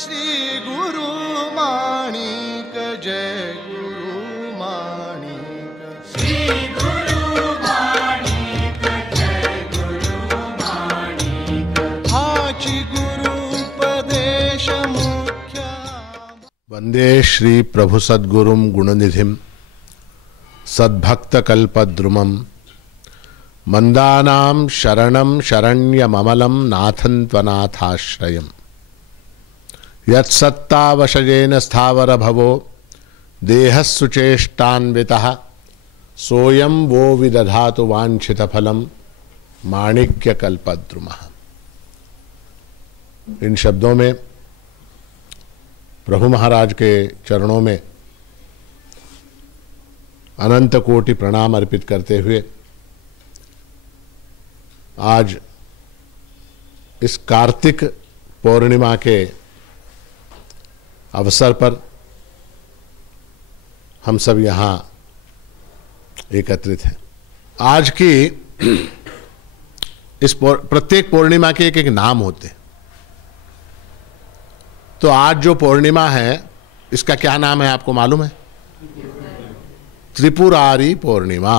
श्री गुरु माणिक जय गुरु माणिक श्री गुरु माणिक जय गुरु माणिक हाची गुरु उपदेश मुख्य। वंदे श्री प्रभु सद्गुरुम गुणनिधिम सद्भक्तकल्पद्रुमं मंदानां शरणं शरण्यममलं नाथं त्वनाथाश्रयम् यत्सत्तावशयेन स्थावर भवो देहस्सुचेष्टान्वितः सोऽयं वो विदधातु वाञ्छितफलं माणिक्यकल्पद्रुमः। इन शब्दों में प्रभु महाराज के चरणों में अनंत कोटि प्रणाम अर्पित करते हुए आज इस कार्तिक पूर्णिमा के अवसर पर हम सब यहाँ एकत्रित हैं। आज की इस प्रत्येक पूर्णिमा के एक एक नाम होते हैं। तो आज जो पूर्णिमा है इसका क्या नाम है आपको मालूम है? त्रिपुरारी पूर्णिमा।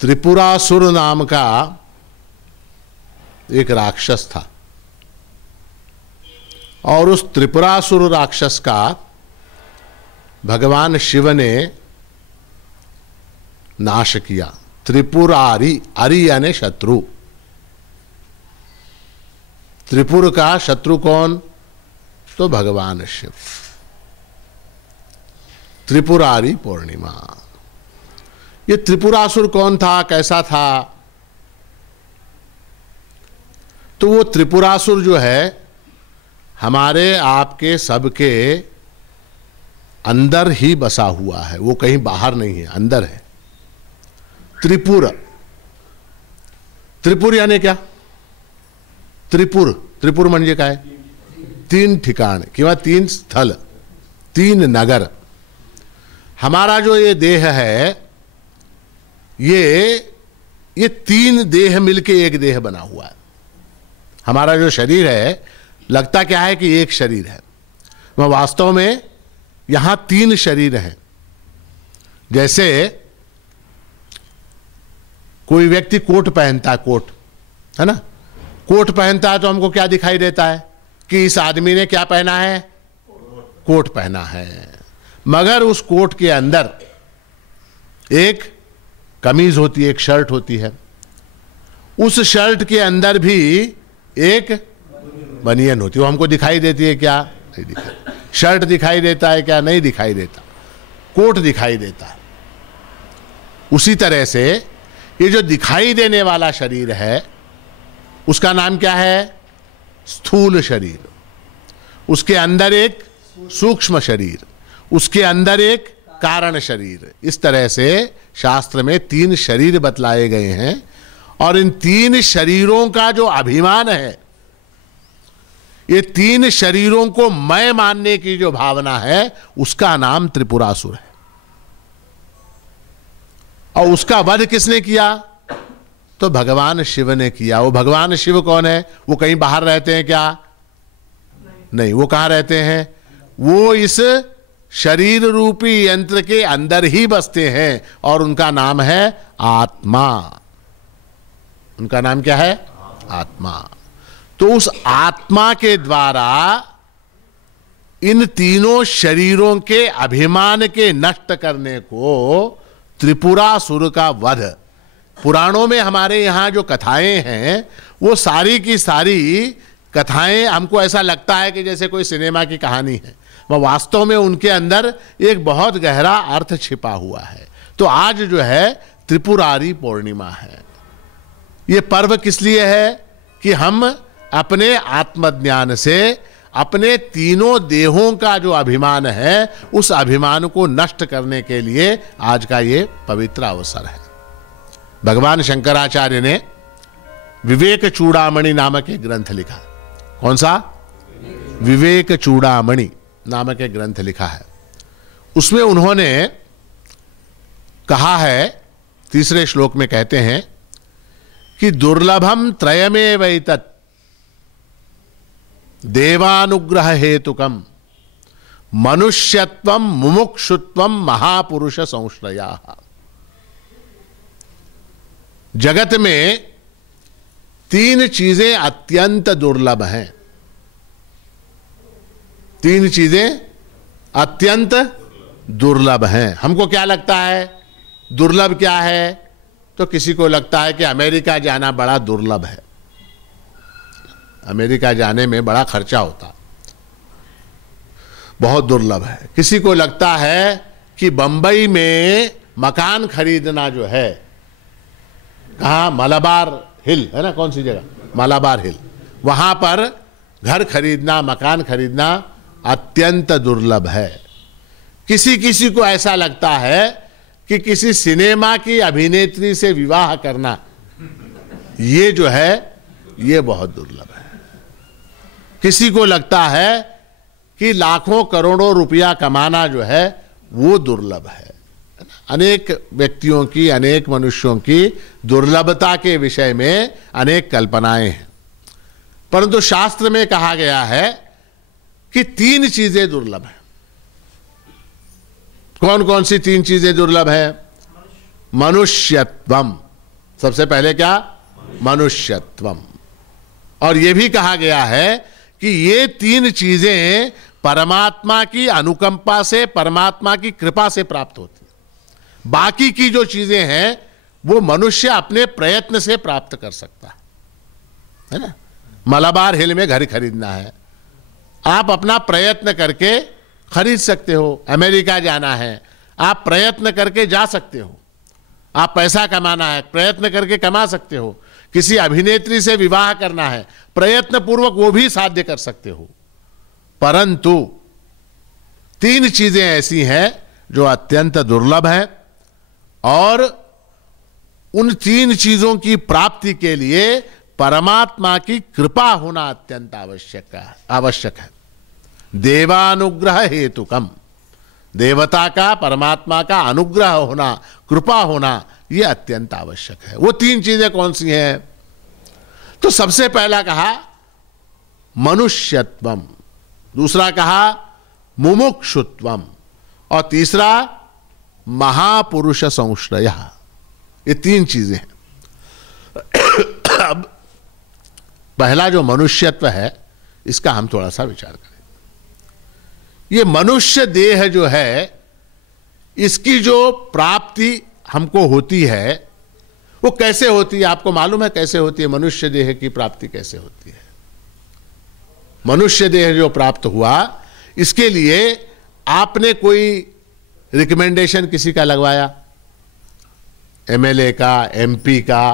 त्रिपुरासुर नाम का एक राक्षस था और उस त्रिपुरासुर राक्षस का भगवान शिव ने नाश किया। त्रिपुरारी, अरि यानी शत्रु। त्रिपुर का शत्रु कौन? तो भगवान शिव। त्रिपुरारी पूर्णिमा। ये त्रिपुरासुर कौन था, कैसा था? तो वो त्रिपुरासुर जो है हमारे आपके सबके अंदर ही बसा हुआ है, वो कहीं बाहर नहीं है, अंदर है। त्रिपुर, त्रिपुर यानी क्या? त्रिपुर, त्रिपुर म्हणजे काय? तीन ठिकाण किंवा तीन स्थल, तीन नगर। हमारा जो ये देह है ये तीन देह मिलके एक देह बना हुआ है। हमारा जो शरीर है लगता क्या है कि एक शरीर है, वह वास्तव में यहां तीन शरीर हैं। जैसे कोई व्यक्ति कोट पहनता है, कोट है ना, कोट पहनता है तो हमको क्या दिखाई देता है कि इस आदमी ने क्या पहना है? कोट पहना है। मगर उस कोट के अंदर एक कमीज होती है, एक शर्ट होती है। उस शर्ट के अंदर भी एक बनियन होती है। वो हमको दिखाई देती है क्या? नहीं दिखाई। शर्ट दिखाई देता है क्या? नहीं दिखाई देता। कोट दिखाई देता है। उसी तरह से ये जो दिखाई देने वाला शरीर है उसका नाम क्या है? स्थूल शरीर। उसके अंदर एक सूक्ष्म शरीर, उसके अंदर एक कारण शरीर। इस तरह से शास्त्र में तीन शरीर बतलाए गए हैं और इन तीन शरीरों का जो अभिमान है, ये तीन शरीरों को मैं मानने की जो भावना है उसका नाम त्रिपुरासुर है। और उसका वध किसने किया? तो भगवान शिव ने किया। वो भगवान शिव कौन है? वो कहीं बाहर रहते हैं क्या? नहीं। वो कहां रहते हैं? वो इस शरीर रूपी यंत्र के अंदर ही बसते हैं और उनका नाम है आत्मा। उनका नाम क्या है? आत्मा। तो उस आत्मा के द्वारा इन तीनों शरीरों के अभिमान के नष्ट करने को त्रिपुरासुर का वध। पुराणों में हमारे यहां जो कथाएं हैं वो सारी की सारी कथाएं हमको ऐसा लगता है कि जैसे कोई सिनेमा की कहानी है, वह वास्तव में उनके अंदर एक बहुत गहरा अर्थ छिपा हुआ है। तो आज जो है त्रिपुरारी पूर्णिमा है। ये पर्व किस लिए है? कि हम अपने आत्मज्ञान से अपने तीनों देहों का जो अभिमान है उस अभिमान को नष्ट करने के लिए आज का ये पवित्र अवसर है। भगवान शंकराचार्य ने विवेक चूड़ामणि नामक एक ग्रंथ लिखा। कौन सा? विवेक चूड़ामणि नामक एक ग्रंथ लिखा है। उसमें उन्होंने कहा है, तीसरे श्लोक में कहते हैं कि दुर्लभम त्रयमेवैतत् देवानुग्रह हेतुकम मनुष्यत्वम मुमुक्षुत्वम महापुरुष संश्रया। जगत में 3 चीजें अत्यंत दुर्लभ हैं। 3 चीजें अत्यंत दुर्लभ हैं। हमको क्या लगता है दुर्लभ क्या है? तो किसी को लगता है कि अमेरिका जाना बड़ा दुर्लभ है, अमेरिका जाने में बड़ा खर्चा होता, बहुत दुर्लभ है। किसी को लगता है कि बंबई में मकान खरीदना जो है, कहाँ, मलाबार हिल है ना, कौन सी जगह, मलाबार हिल, वहां पर घर खरीदना, मकान खरीदना अत्यंत दुर्लभ है। किसी किसी को ऐसा लगता है कि किसी सिनेमा की अभिनेत्री से विवाह करना, ये जो है ये बहुत दुर्लभ है। किसी को लगता है कि लाखों करोड़ों रुपया कमाना जो है वो दुर्लभ है। अनेक व्यक्तियों की, अनेक मनुष्यों की दुर्लभता के विषय में अनेक कल्पनाएं हैं, परंतु शास्त्र में कहा गया है कि 3 चीजें दुर्लभ हैं। कौन कौन सी 3 चीजें दुर्लभ है? मनुष्यत्वम, सबसे पहले क्या? मनुष्यत्वम। और यह भी कहा गया है कि ये 3 चीजें परमात्मा की अनुकंपा से, परमात्मा की कृपा से प्राप्त होती है। बाकी की जो चीजें हैं वो मनुष्य अपने प्रयत्न से प्राप्त कर सकता है ना। मलाबार हिल में घर खरीदना है, आप अपना प्रयत्न करके खरीद सकते हो। अमेरिका जाना है, आप प्रयत्न करके जा सकते हो। आप पैसा कमाना है, प्रयत्न करके कमा सकते हो। किसी अभिनेत्री से विवाह करना है, प्रयत्न पूर्वक वो भी साध्य कर सकते हो। परंतु 3 चीजें ऐसी हैं जो अत्यंत दुर्लभ हैं, और उन 3 चीजों की प्राप्ति के लिए परमात्मा की कृपा होना अत्यंत आवश्यक है। देवानुग्रह हेतुकम, देवता का, परमात्मा का अनुग्रह होना, कृपा होना, यह अत्यंत आवश्यक है। वो 3 चीजें कौन सी हैं? तो सबसे पहला कहा मनुष्यत्वम, दूसरा कहा मुमुक्षुत्वम, और तीसरा महापुरुष संश्रय। ये 3 चीजें हैं। अब पहला जो मनुष्यत्व है, इसका हम थोड़ा सा विचार करें। ये मनुष्य देह जो है, इसकी जो प्राप्ति हमको होती है वो कैसे होती है? आपको मालूम है कैसे होती है? मनुष्य देह की प्राप्ति कैसे होती है? मनुष्य देह जो प्राप्त हुआ, इसके लिए आपने कोई रिकमेंडेशन किसी का लगवाया? एमएलए का, एमपी का,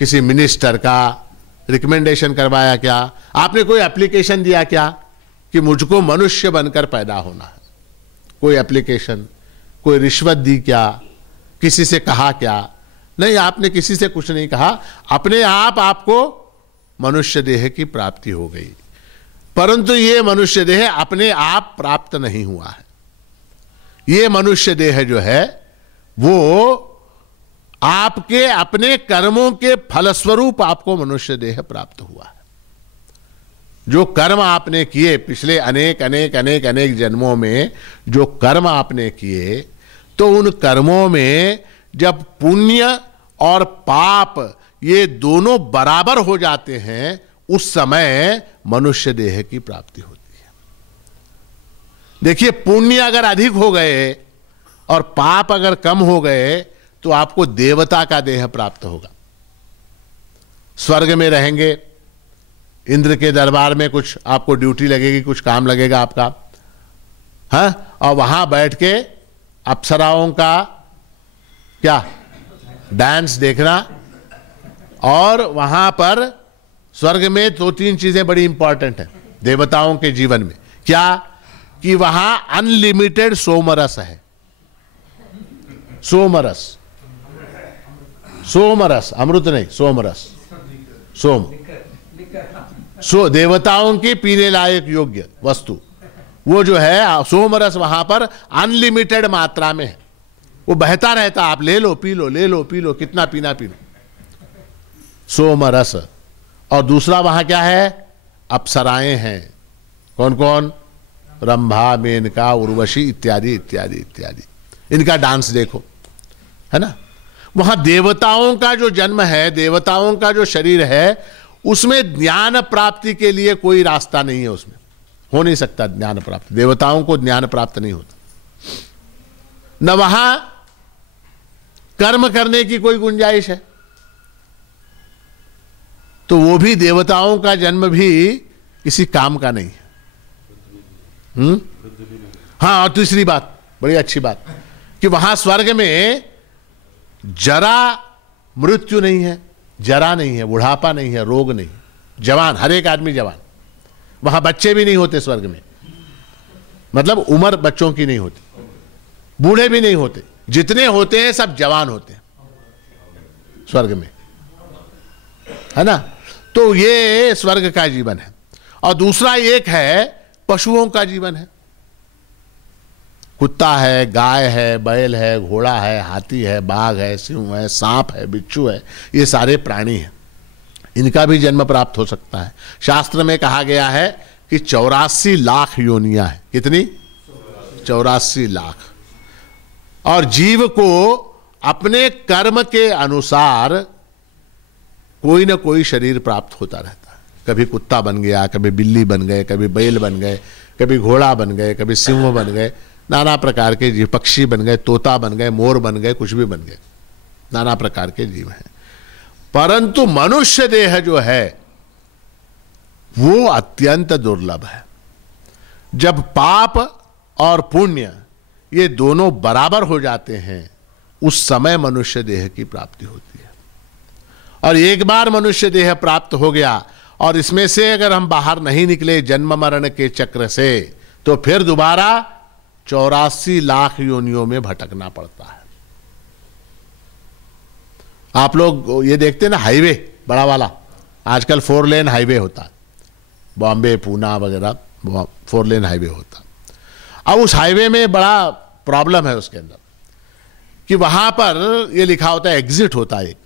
किसी मिनिस्टर का रिकमेंडेशन करवाया क्या? आपने कोई एप्लीकेशन दिया क्या कि मुझको मनुष्य बनकर पैदा होना है? कोई एप्लीकेशन, कोई रिश्वत दी क्या? किसी से कहा क्या? नहीं, आपने किसी से कुछ नहीं कहा, अपने आप आपको मनुष्य देह की प्राप्ति हो गई। परंतु ये मनुष्य देह अपने आप प्राप्त नहीं हुआ है। ये मनुष्य देह जो है वो आपके अपने कर्मों के फलस्वरूप आपको मनुष्य देह प्राप्त हुआ है। जो कर्म आपने किए पिछले अनेक अनेक अनेक अनेक जन्मों में, जो कर्म आपने किए, तो उन कर्मों में जब पुण्य और पाप ये दोनों बराबर हो जाते हैं, उस समय मनुष्य देह की प्राप्ति होती है। देखिए, पुण्य अगर अधिक हो गए और पाप अगर कम हो गए तो आपको देवता का देह प्राप्त होगा। स्वर्ग में रहेंगे, इंद्र के दरबार में कुछ आपको ड्यूटी लगेगी, कुछ काम लगेगा आपका, हाँ, और वहां बैठ के अप्सराओं का क्या डांस देखना। और वहां पर स्वर्ग में 2-3 चीजें बड़ी इंपॉर्टेंट हैं देवताओं के जीवन में। क्या? कि वहां अनलिमिटेड सोमरस है। सोमरस, सोमरस, अमृत नहीं, सोमरस, सोम, देवताओं की पीने लायक योग्य वस्तु, वो जो है सोमरस वहां पर अनलिमिटेड मात्रा में है। वो बहता रहता, आप ले लो पी लो, ले लो पी लो, कितना पीना पी लो। सोम रस, और दूसरा वहां क्या है, अप्सराएं हैं। कौन कौन, रंभा, मेनका, उर्वशी इत्यादि इत्यादि इत्यादि। इनका डांस देखो, है ना। वहां देवताओं का जो जन्म है, देवताओं का जो शरीर है, उसमें ज्ञान प्राप्ति के लिए कोई रास्ता नहीं है, उसमें हो नहीं सकता ज्ञान प्राप्त। देवताओं को ज्ञान प्राप्त नहीं होता, न वहां कर्म करने की कोई गुंजाइश है। तो वो भी, देवताओं का जन्म भी किसी काम का नहीं है। हाँ, और तीसरी बात, बड़ी अच्छी बात, कि वहां स्वर्ग में जरा मृत्यु नहीं है, जरा नहीं है, बुढ़ापा नहीं है, रोग नहीं, जवान, हर एक आदमी जवान। वहां बच्चे भी नहीं होते स्वर्ग में, मतलब उम्र बच्चों की नहीं होती, बूढ़े भी नहीं होते, जितने होते हैं सब जवान होते हैं स्वर्ग में, है ना। तो ये स्वर्ग का जीवन है। और दूसरा एक है पशुओं का जीवन है। कुत्ता है, गाय है, बैल है, घोड़ा है, हाथी है, बाघ है, सिंह है, सांप है, बिच्छू है, ये सारे प्राणी हैं। इनका भी जन्म प्राप्त हो सकता है। शास्त्र में कहा गया है कि 84 लाख योनियां हैं। कितनी? 84 लाख। और जीव को अपने कर्म के अनुसार कोई ना कोई शरीर प्राप्त होता रहता है। कभी कुत्ता बन गया, कभी बिल्ली बन गए, कभी बैल बन गए, कभी घोड़ा बन गए, कभी सिंह बन गए, नाना प्रकार के जीव, पक्षी बन गए, तोता बन गए, मोर बन गए, कुछ भी बन गए, नाना प्रकार के जीव हैं। परंतु मनुष्य देह जो है वो अत्यंत दुर्लभ है। जब पाप और पुण्य ये दोनों बराबर हो जाते हैं, उस समय मनुष्य देह की प्राप्ति होती है। और एक बार मनुष्य देह प्राप्त हो गया और इसमें से अगर हम बाहर नहीं निकले जन्म मरण के चक्र से, तो फिर दोबारा 84 लाख योनियों में भटकना पड़ता है। आप लोग ये देखते हैं ना, हाईवे बड़ा वाला, आजकल 4 लेन हाईवे होता है, बॉम्बे, पूना वगैरह 4 लेन हाईवे होता है। अब उस हाईवे में बड़ा प्रॉब्लम है उसके अंदर कि वहां पर ये लिखा होता है, एग्जिट होता है एक,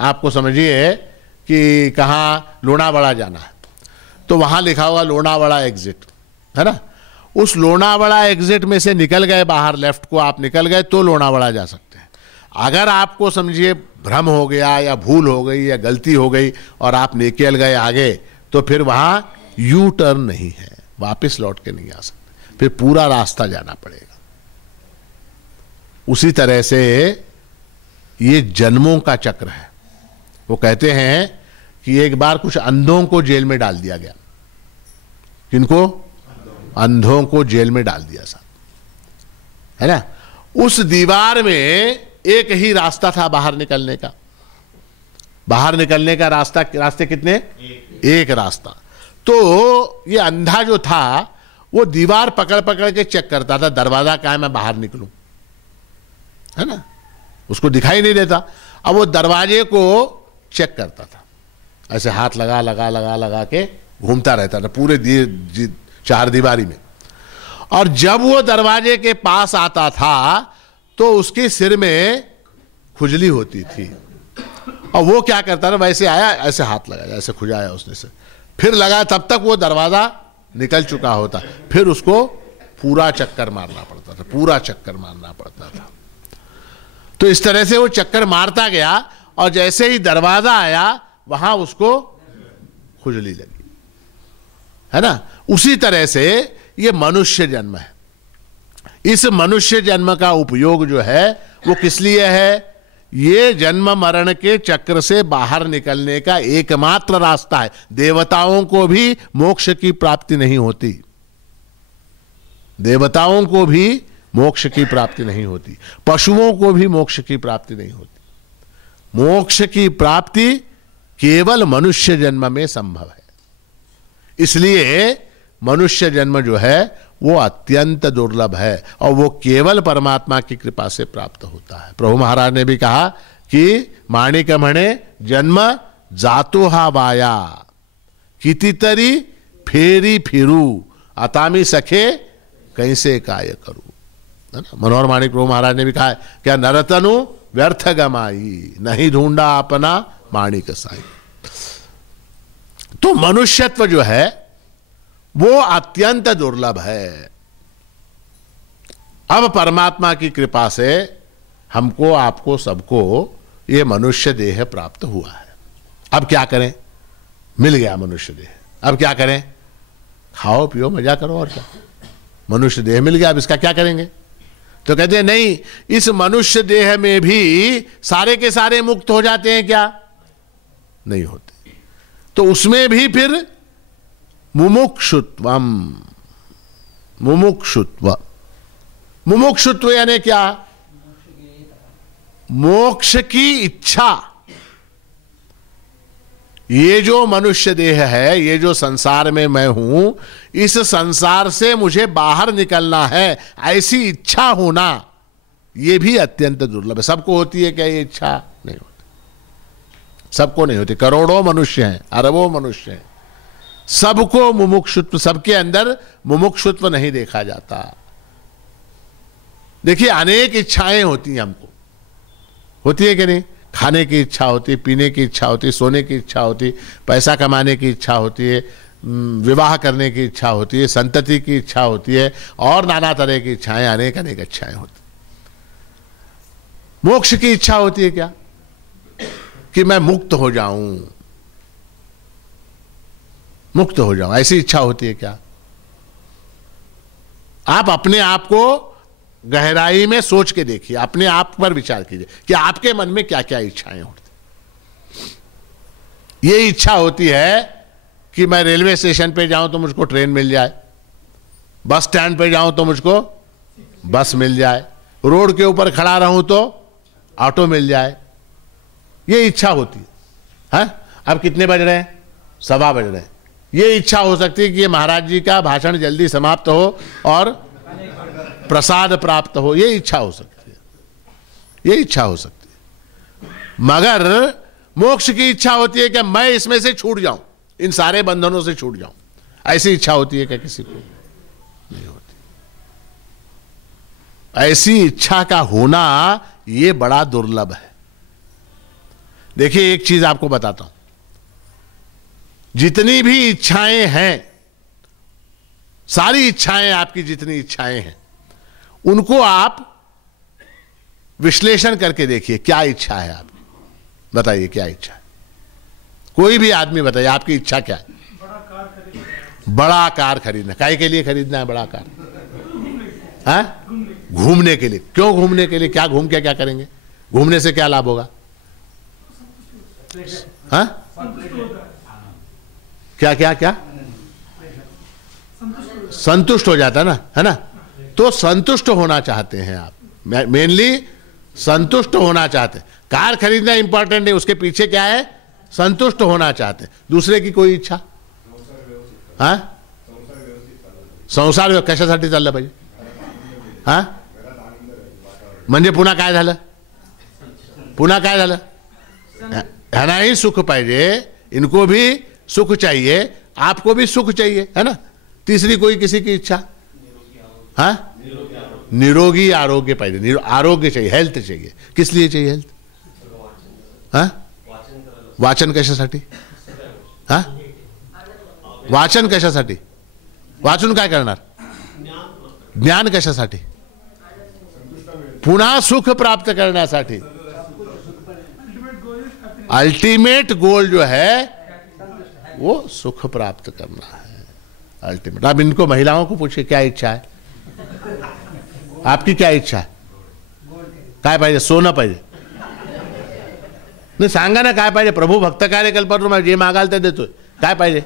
आपको समझिए कि कहाँ लोनावाड़ा जाना है, तो वहां लिखा होगा लोनावाड़ा एग्जिट, है ना। उस लोनावाड़ा एग्जिट में से निकल गए बाहर, लेफ्ट को आप निकल गए तो लोनावाड़ा जा सकते हैं। अगर आपको समझिए भ्रम हो गया या भूल हो गई या गलती हो गई और आप निकल गए आगे, तो फिर वहां यू टर्न नहीं है, वापस लौट के नहीं आ सकते, फिर पूरा रास्ता जाना पड़ेगा। उसी तरह से ये जन्मों का चक्र है। वो कहते हैं कि एक बार कुछ अंधों को जेल में डाल दिया गया। किनको? अंधों को जेल में डाल दिया साहब, है ना। उस दीवार में एक ही रास्ता था बाहर निकलने का। बाहर निकलने का रास्ते कितने? एक रास्ता। तो ये अंधा जो था वो दीवार पकड़ पकड़ के चेक करता था, दरवाजा कहाँ है, मैं बाहर निकलूं, है ना। उसको दिखाई नहीं देता। अब वो दरवाजे को चेक करता था, ऐसे हाथ लगा लगा लगा लगा के घूमता रहता था पूरे 4 दीवारी में। और जब वो दरवाजे के पास आता था तो उसके सिर में खुजली होती थी, और वो क्या करता था, वैसे आया, ऐसे हाथ लगाया, ऐसे खुजाया उसने से, फिर लगा, तब तक वो दरवाजा निकल चुका होता, फिर उसको पूरा चक्कर मारना पड़ता था, पूरा चक्कर मारना पड़ता था। तो इस तरह से वो चक्कर मारता गया और जैसे ही दरवाजा आया वहां उसको खुजली लगी, है ना। उसी तरह से ये मनुष्य जन्म है। इस मनुष्य जन्म का उपयोग जो है वो किस लिए है? ये जन्म मरण के चक्र से बाहर निकलने का एकमात्र रास्ता है। देवताओं को भी मोक्ष की प्राप्ति नहीं होती, देवताओं को भी मोक्ष की प्राप्ति नहीं होती, पशुओं को भी मोक्ष की प्राप्ति नहीं होती। मोक्ष की प्राप्ति केवल मनुष्य जन्म में संभव है। इसलिए मनुष्य जन्म जो है वो अत्यंत दुर्लभ है और वो केवल परमात्मा की कृपा से प्राप्त होता है। प्रभु महाराज ने भी कहा कि माणिक म्हणे जन्म जातो हा वाया, कितीतरी फेरी फिरू, अतामी सखे कैसे काय करूं, है ना। मनोहर माणिक प्रभु महाराज ने भी कहा क्या नरतनु व्यर्थ गमाई, नहीं ढूंढा अपना माणिक साई। तो मनुष्यत्व जो है वो अत्यंत दुर्लभ है। अब परमात्मा की कृपा से हमको, आपको, सबको ये मनुष्य देह प्राप्त हुआ है। अब क्या करें? मिल गया मनुष्य देह, अब क्या करें? खाओ पियो मजा करो, और क्या। मनुष्य देह मिल गया, अब इसका क्या करेंगे? तो कहते हैं नहीं, इस मनुष्य देह में भी सारे के सारे मुक्त हो जाते हैं क्या? नहीं होते। तो उसमें भी फिर मुमुक्षुत्वम, मुमुक्षुत्व, मुमुक्षुत्व यानी क्या? मोक्ष की इच्छा। ये जो मनुष्य देह है, ये जो संसार में मैं हूं, इस संसार से मुझे बाहर निकलना है, ऐसी इच्छा होना, ये भी अत्यंत दुर्लभ है। सबको होती है क्या ये इच्छा? नहीं होती, सबको नहीं होती। करोड़ों मनुष्य हैं, अरबों मनुष्य हैं, सबको मुमुक्षुत्व, सबके अंदर मुमुक्षुत्व नहीं देखा जाता। देखिए अनेक इच्छाएं होती हैं हमको, होती है कि नहीं? खाने की इच्छा होती है, पीने की इच्छा होती है, सोने की इच्छा होती है, पैसा कमाने की इच्छा होती है, विवाह करने की इच्छा होती है, संतति की इच्छा होती है, और नाना तरह की इच्छाएं, अनेक अनेक इच्छाएं होती। मोक्ष की इच्छा होती है क्या? कि मैं मुक्त हो जाऊं, मुक्त हो जाऊं, ऐसी इच्छा होती है क्या? आप अपने आप को गहराई में सोच के देखिए, अपने आप पर विचार कीजिए कि आपके मन में क्या क्या इच्छाएं होती। ये इच्छा होती है कि मैं रेलवे स्टेशन पे जाऊं तो मुझको ट्रेन मिल जाए, बस स्टैंड पे जाऊं तो मुझको बस मिल जाए, रोड के ऊपर खड़ा रहूं तो ऑटो मिल जाए। ये इच्छा होती है। अब कितने बज रहे हैं? 1:15 बज रहे हैं। ये इच्छा हो सकती है कि ये महाराज जी का भाषण जल्दी समाप्त हो और प्रसाद प्राप्त हो, ये इच्छा हो सकती है, ये इच्छा हो सकती है। मगर मोक्ष की इच्छा होती है कि मैं इसमें से छूट जाऊं, इन सारे बंधनों से छूट जाऊं, ऐसी इच्छा होती है क्या किसी को? नहीं होती। ऐसी इच्छा का होना ये बड़ा दुर्लभ है। देखिए एक चीज आपको बताता हूं, जितनी भी इच्छाएं हैं, सारी इच्छाएं, आपकी जितनी इच्छाएं हैं, उनको आप विश्लेषण करके देखिए क्या इच्छा है आपकी। बताइए क्या इच्छा है? कोई भी आदमी बताइए आपकी इच्छा क्या है? बड़ा कार खरीदना। काय के लिए खरीदना है बड़ा कार? घूमने के लिए। क्यों घूमने के लिए? क्या घूम के क्या करेंगे? घूमने से क्या लाभ होगा? क्या क्या क्या? संतुष्ट हो जाता ना, है ना? तो संतुष्ट होना चाहते हैं आप, मेनली संतुष्ट होना चाहते हैं। कार खरीदना इंपॉर्टेंट नहीं, उसके पीछे क्या है? संतुष्ट होना चाहते हैं। दूसरे की कोई इच्छा? संसार कशासाठी चाललं पाहिजे? म्हणजे पुन्हा काय झालं? पुन्हा काय झालं? ह्यांनाही सुख पाहिजे, इनको भी सुख चाहिए, आपको भी सुख चाहिए, है ना? तीसरी कोई किसी की इच्छा? निरोगी आरोग्य पाहिजे, आरोग्य चाहिए, हेल्थ चाहिए। किस लिए चाहिए हेल्थ? वाचन कशासाठी? वाचन कशासाठी? वाचून काय करणार? ज्ञान कशासाठी? पुन्हा सुख प्राप्त करण्यासाठी। अल्टीमेट गोल जो है वो सुख प्राप्त करना है, अल्टीमेट। अब इनको महिलाओं को पूछिए क्या इच्छा है? आपकी क्या इच्छा है? काय पाहिजे? सोनं पाहिजे? नाही सांगा ना काय पाहिजे? प्रभू भक्त कार्यकल्पातून जे मागाल ते देतोय। काय पाहिजे?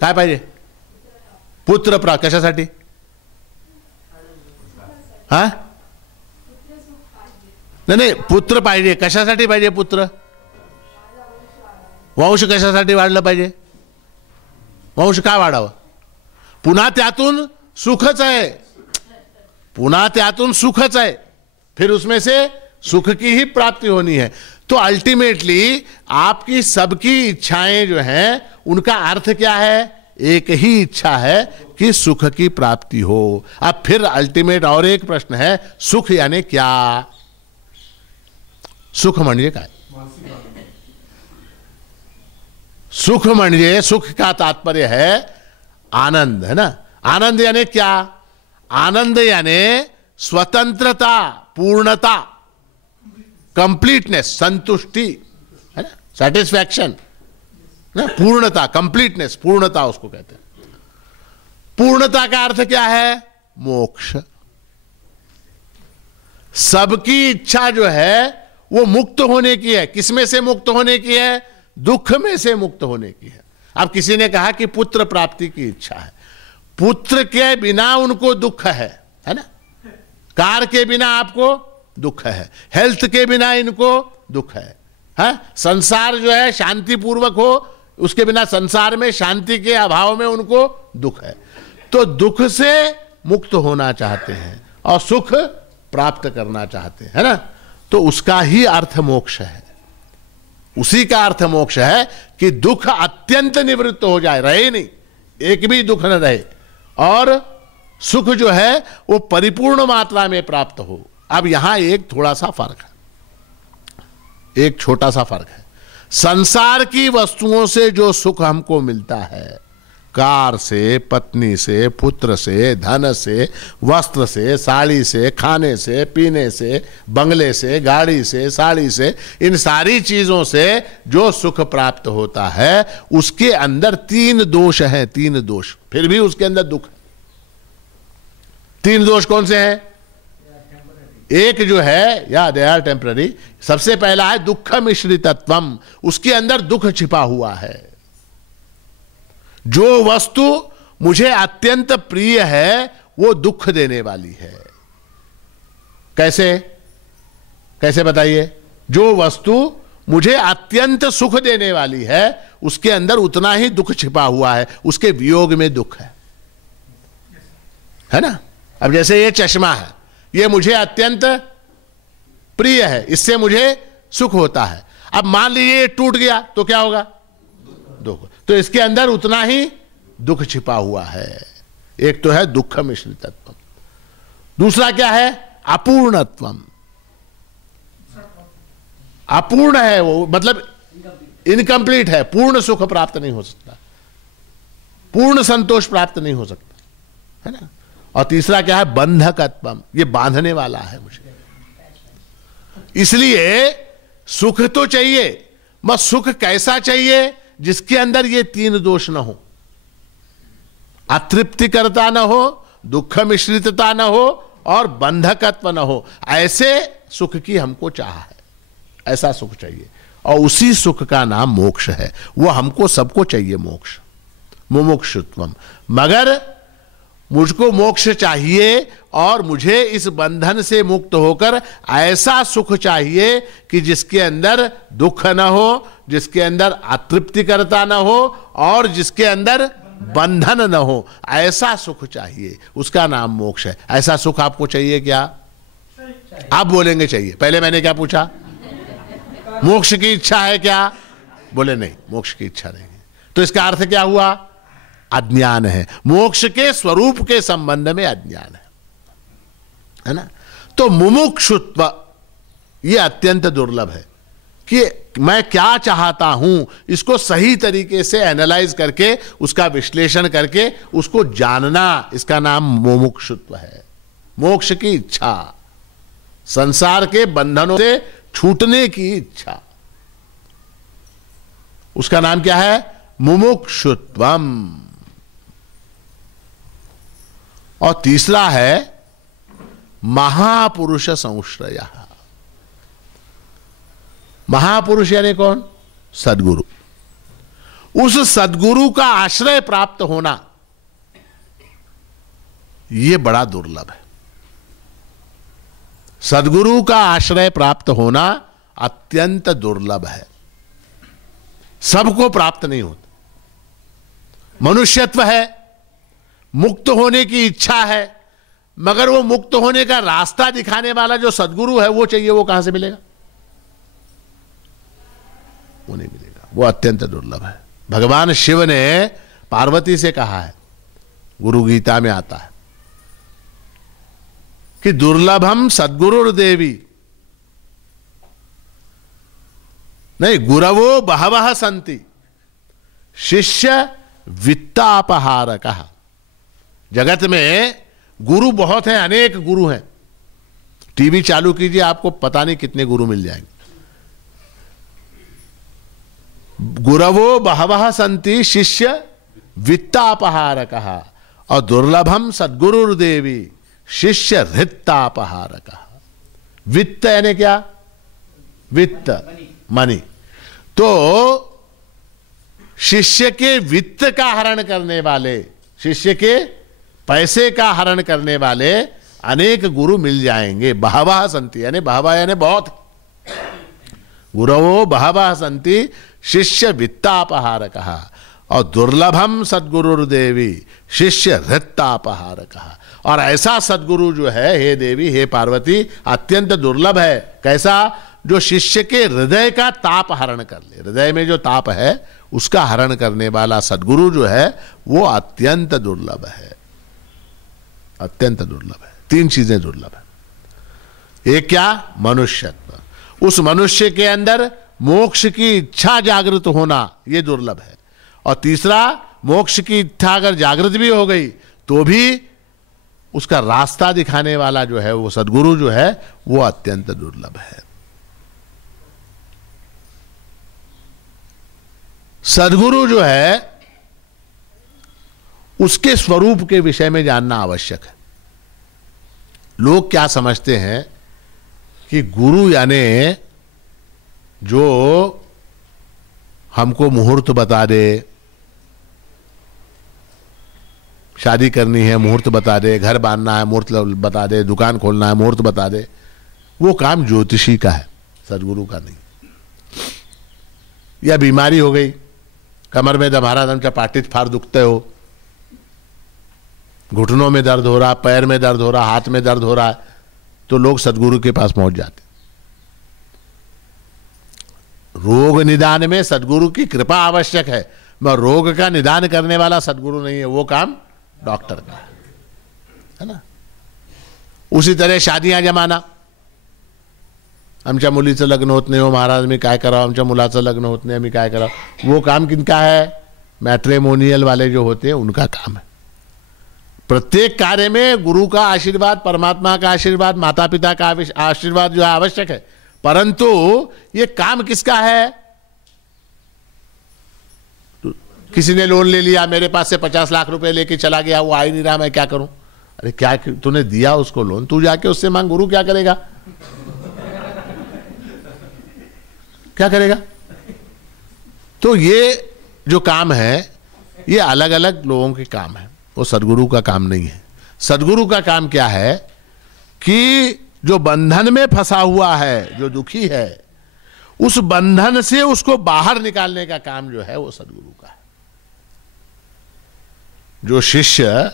काय पाहिजे? पुत्र प्राप्त कशासाठी? नाही पुत्र पाहिजे। कशासाठी पाहिजे पुत्र? वंश कशासाठी वाढलं पाहिजे? वंश का वाढावं? पुन्हा त्यातून सुखच है, पुन्हा त्यातून सुखच है, फिर उसमें से सुख की ही प्राप्ति होनी है। तो अल्टीमेटली आपकी सबकी इच्छाएं जो हैं उनका अर्थ क्या है? एक ही इच्छा है कि सुख की प्राप्ति हो। अब फिर अल्टीमेट और एक प्रश्न है, सुख यानी क्या? सुख म्हणजे काय? सुख म्हणजे सुख का तात्पर्य है आनंद, है ना। आनंद यानी क्या? आनंद यानी स्वतंत्रता, पूर्णता, कंप्लीटनेस, संतुष्टि, है ना, सेटिस्फैक्शन ना, पूर्णता, कंप्लीटनेस, पूर्णता उसको कहते हैं। पूर्णता का अर्थ क्या है? मोक्ष। सबकी इच्छा जो है वो मुक्त होने की है। किसमें से मुक्त होने की है? दुख में से मुक्त होने की है। अब किसी ने कहा कि पुत्र प्राप्ति की इच्छा है, पुत्र के बिना उनको दुख है ना। कार के बिना आपको दुख है, हेल्थ के बिना इनको दुख है। संसार जो है शांतिपूर्वक हो, उसके बिना संसार में शांति के अभाव में उनको दुख है। तो दुख से मुक्त होना चाहते हैं और सुख प्राप्त करना चाहते हैं, है ना। तो उसका ही अर्थ मोक्ष है। उसी का अर्थ मोक्ष है कि दुख अत्यंत निवृत्त हो जाए, रहे नहीं, एक भी दुख न रहे, और सुख जो है वो परिपूर्ण मात्रा में प्राप्त हो। अब यहां एक थोड़ा सा फर्क है, एक छोटा सा फर्क है। संसार की वस्तुओं से जो सुख हमको मिलता है, कार से, पत्नी से, पुत्र से, धन से, वस्त्र से, साड़ी से, खाने से, पीने से, बंगले से, गाड़ी से, साड़ी से, इन सारी चीजों से जो सुख प्राप्त होता है, उसके अंदर 3 दोष हैं, 3 दोष। फिर भी उसके अंदर दुख है। 3 दोष कौन से हैं? एक जो है, या दे आर टेम्पररी। सबसे पहला है दुख मिश्रितत्वम, उसके अंदर दुख छिपा हुआ है। जो वस्तु मुझे अत्यंत प्रिय है वो दुख देने वाली है। कैसे? कैसे बताइए? जो वस्तु मुझे अत्यंत सुख देने वाली है उसके अंदर उतना ही दुख छिपा हुआ है, उसके वियोग में दुख है ना। अब जैसे ये चश्मा है, ये मुझे अत्यंत प्रिय है, इससे मुझे सुख होता है। अब मान लीजिए ये टूट गया तो क्या होगा? दुख। तो इसके अंदर उतना ही दुख छिपा हुआ है। एक तो है दुख मिश्रितत्व, दूसरा क्या है? अपूर्णत्वम। अपूर्ण है वो, मतलब इनकम्प्लीट है, पूर्ण सुख प्राप्त नहीं हो सकता, पूर्ण संतोष प्राप्त नहीं हो सकता, है ना। और तीसरा क्या है? बंधकत्वम, ये बांधने वाला है मुझे। इसलिए सुख तो चाहिए, मगर सुख कैसा चाहिए? जिसके अंदर ये 3 दोष न हो, अतृप्तिकरता न हो, दुख मिश्रितता न हो और बंधकत्व न हो। ऐसे सुख की हमको चाह है, ऐसा सुख चाहिए, और उसी सुख का नाम मोक्ष है। वो हमको सबको चाहिए मोक्ष, मुमुक्षुत्वम। मगर मुझको मोक्ष चाहिए और मुझे इस बंधन से मुक्त होकर ऐसा सुख चाहिए कि जिसके अंदर दुख न हो, जिसके अंदर अतृप्तिकरता न हो और जिसके अंदर बंधन न हो। ऐसा सुख चाहिए, उसका नाम मोक्ष है। ऐसा सुख आपको चाहिए क्या? आप बोलेंगे चाहिए। पहले मैंने क्या पूछा? मोक्ष की इच्छा है क्या? बोले नहीं, मोक्ष की इच्छा नहीं है। तो इसका अर्थ क्या हुआ? अज्ञान है। मोक्ष के स्वरूप के संबंध में अज्ञान है ना। तो मुमुक्षुत्व ये अत्यंत दुर्लभ है कि मैं क्या चाहता हूं, इसको सही तरीके से एनालाइज करके, उसका विश्लेषण करके उसको जानना, इसका नाम मुमुक्षुत्व है। मोक्ष की इच्छा, संसार के बंधनों से छूटने की इच्छा, उसका नाम क्या है? मुमुक्षुत्वम। और तीसरा है महापुरुष संश्रय। महापुरुष यानी कौन? सद्गुरु। उस सद्गुरु का आश्रय प्राप्त होना यह बड़ा दुर्लभ है। सद्गुरु का आश्रय प्राप्त होना अत्यंत दुर्लभ है, सबको प्राप्त नहीं होता। मनुष्यत्व है, मुक्त होने की इच्छा है, मगर वो मुक्त होने का रास्ता दिखाने वाला जो सद्गुरु है वो चाहिए। वो कहां से मिलेगा? वो नहीं मिलेगा, वो अत्यंत दुर्लभ है। भगवान शिव ने पार्वती से कहा है, गुरु गीता में आता है कि दुर्लभम सद्गुरुर्देवी, नहीं, गुरवो बहवः संति शिष्य वित्तापहारक। जगत में गुरु बहुत हैं, अनेक गुरु हैं। टीवी चालू कीजिए, आपको पता नहीं कितने गुरु मिल जाएंगे। गुरवो बहवः संति शिष्य वित्तापहारक और दुर्लभम सद्गुरुर्देवी शिष्य हृत्तापहारक। वित्त यानी क्या? वित्त, मनी। तो शिष्य के वित्त का हरण करने वाले, शिष्य के पैसे का हरण करने वाले अनेक गुरु मिल जाएंगे। बहवः संति यानी बहवः यानी बहुत। गुरवो बहवः संति शिष्य वित्तापहारक और दुर्लभम सद्गुरुर्देवी शिष्य हृत्तापहारक। और ऐसा सद्गुरु जो है, हे देवी, हे पार्वती, अत्यंत दुर्लभ है। कैसा? जो शिष्य के हृदय का ताप हरण कर ले। हृदय में जो ताप है उसका हरण करने वाला सद्गुरु जो है वो अत्यंत दुर्लभ है, अत्यंत दुर्लभ है। तीन चीजें दुर्लभ है। एक क्या? मनुष्यत्व। उस मनुष्य के अंदर मोक्ष की इच्छा जागृत होना, यह दुर्लभ है। और तीसरा, मोक्ष की इच्छा अगर जागृत भी हो गई तो भी उसका रास्ता दिखाने वाला जो है वो सद्गुरु जो है वो अत्यंत दुर्लभ है। सद्गुरु जो है उसके स्वरूप के विषय में जानना आवश्यक है। लोग क्या समझते हैं कि गुरु यानी जो हमको मुहूर्त बता दे, शादी करनी है मुहूर्त बता दे, घर बांधना है मुहूर्त बता दे, दुकान खोलना है मुहूर्त बता दे, वो काम ज्योतिषी का है, सद्गुरु का नहीं। या बीमारी हो गई, कमर में दमारा दम चपाटित फार दुखते हो, घुटनों में दर्द हो रहा, पैर में दर्द हो रहा, हाथ में दर्द हो रहा है, तो लोग सद्गुरु के पास पहुंच जाते। रोग निदान में सद्गुरु की कृपा आवश्यक है, मगर रोग का निदान करने वाला सद्गुरु नहीं है, वो काम डॉक्टर का है ना। उसी तरह शादियां जमाना, आमच्या मुलीचं लग्न होत नाही हो महाराज, मी काय करावं, आमच्या मुलाचं लग्न होत नाही, मी काय करावं, वो काम किनका है? मैट्रिमोनियल वाले जो होते हैं उनका काम है। प्रत्येक कार्य में गुरु का आशीर्वाद, परमात्मा का आशीर्वाद, माता पिता का आशीर्वाद जो है आवश्यक है, परंतु ये काम किसका है? किसी ने लोन ले लिया, मेरे पास से 50 लाख रुपए लेके चला गया, वो आ ही नहीं रहा, मैं क्या करूं? अरे क्या तूने दिया उसको लोन, तू जाके उससे मांग, गुरु क्या करेगा? क्या करेगा? तो ये जो काम है ये अलग अलग लोगों के काम है, वो सद्गुरु का काम नहीं है। सद्गुरु का काम क्या है कि जो बंधन में फंसा हुआ है, जो दुखी है, उस बंधन से उसको बाहर निकालने का काम जो है वो सद्गुरु का है। जो शिष्य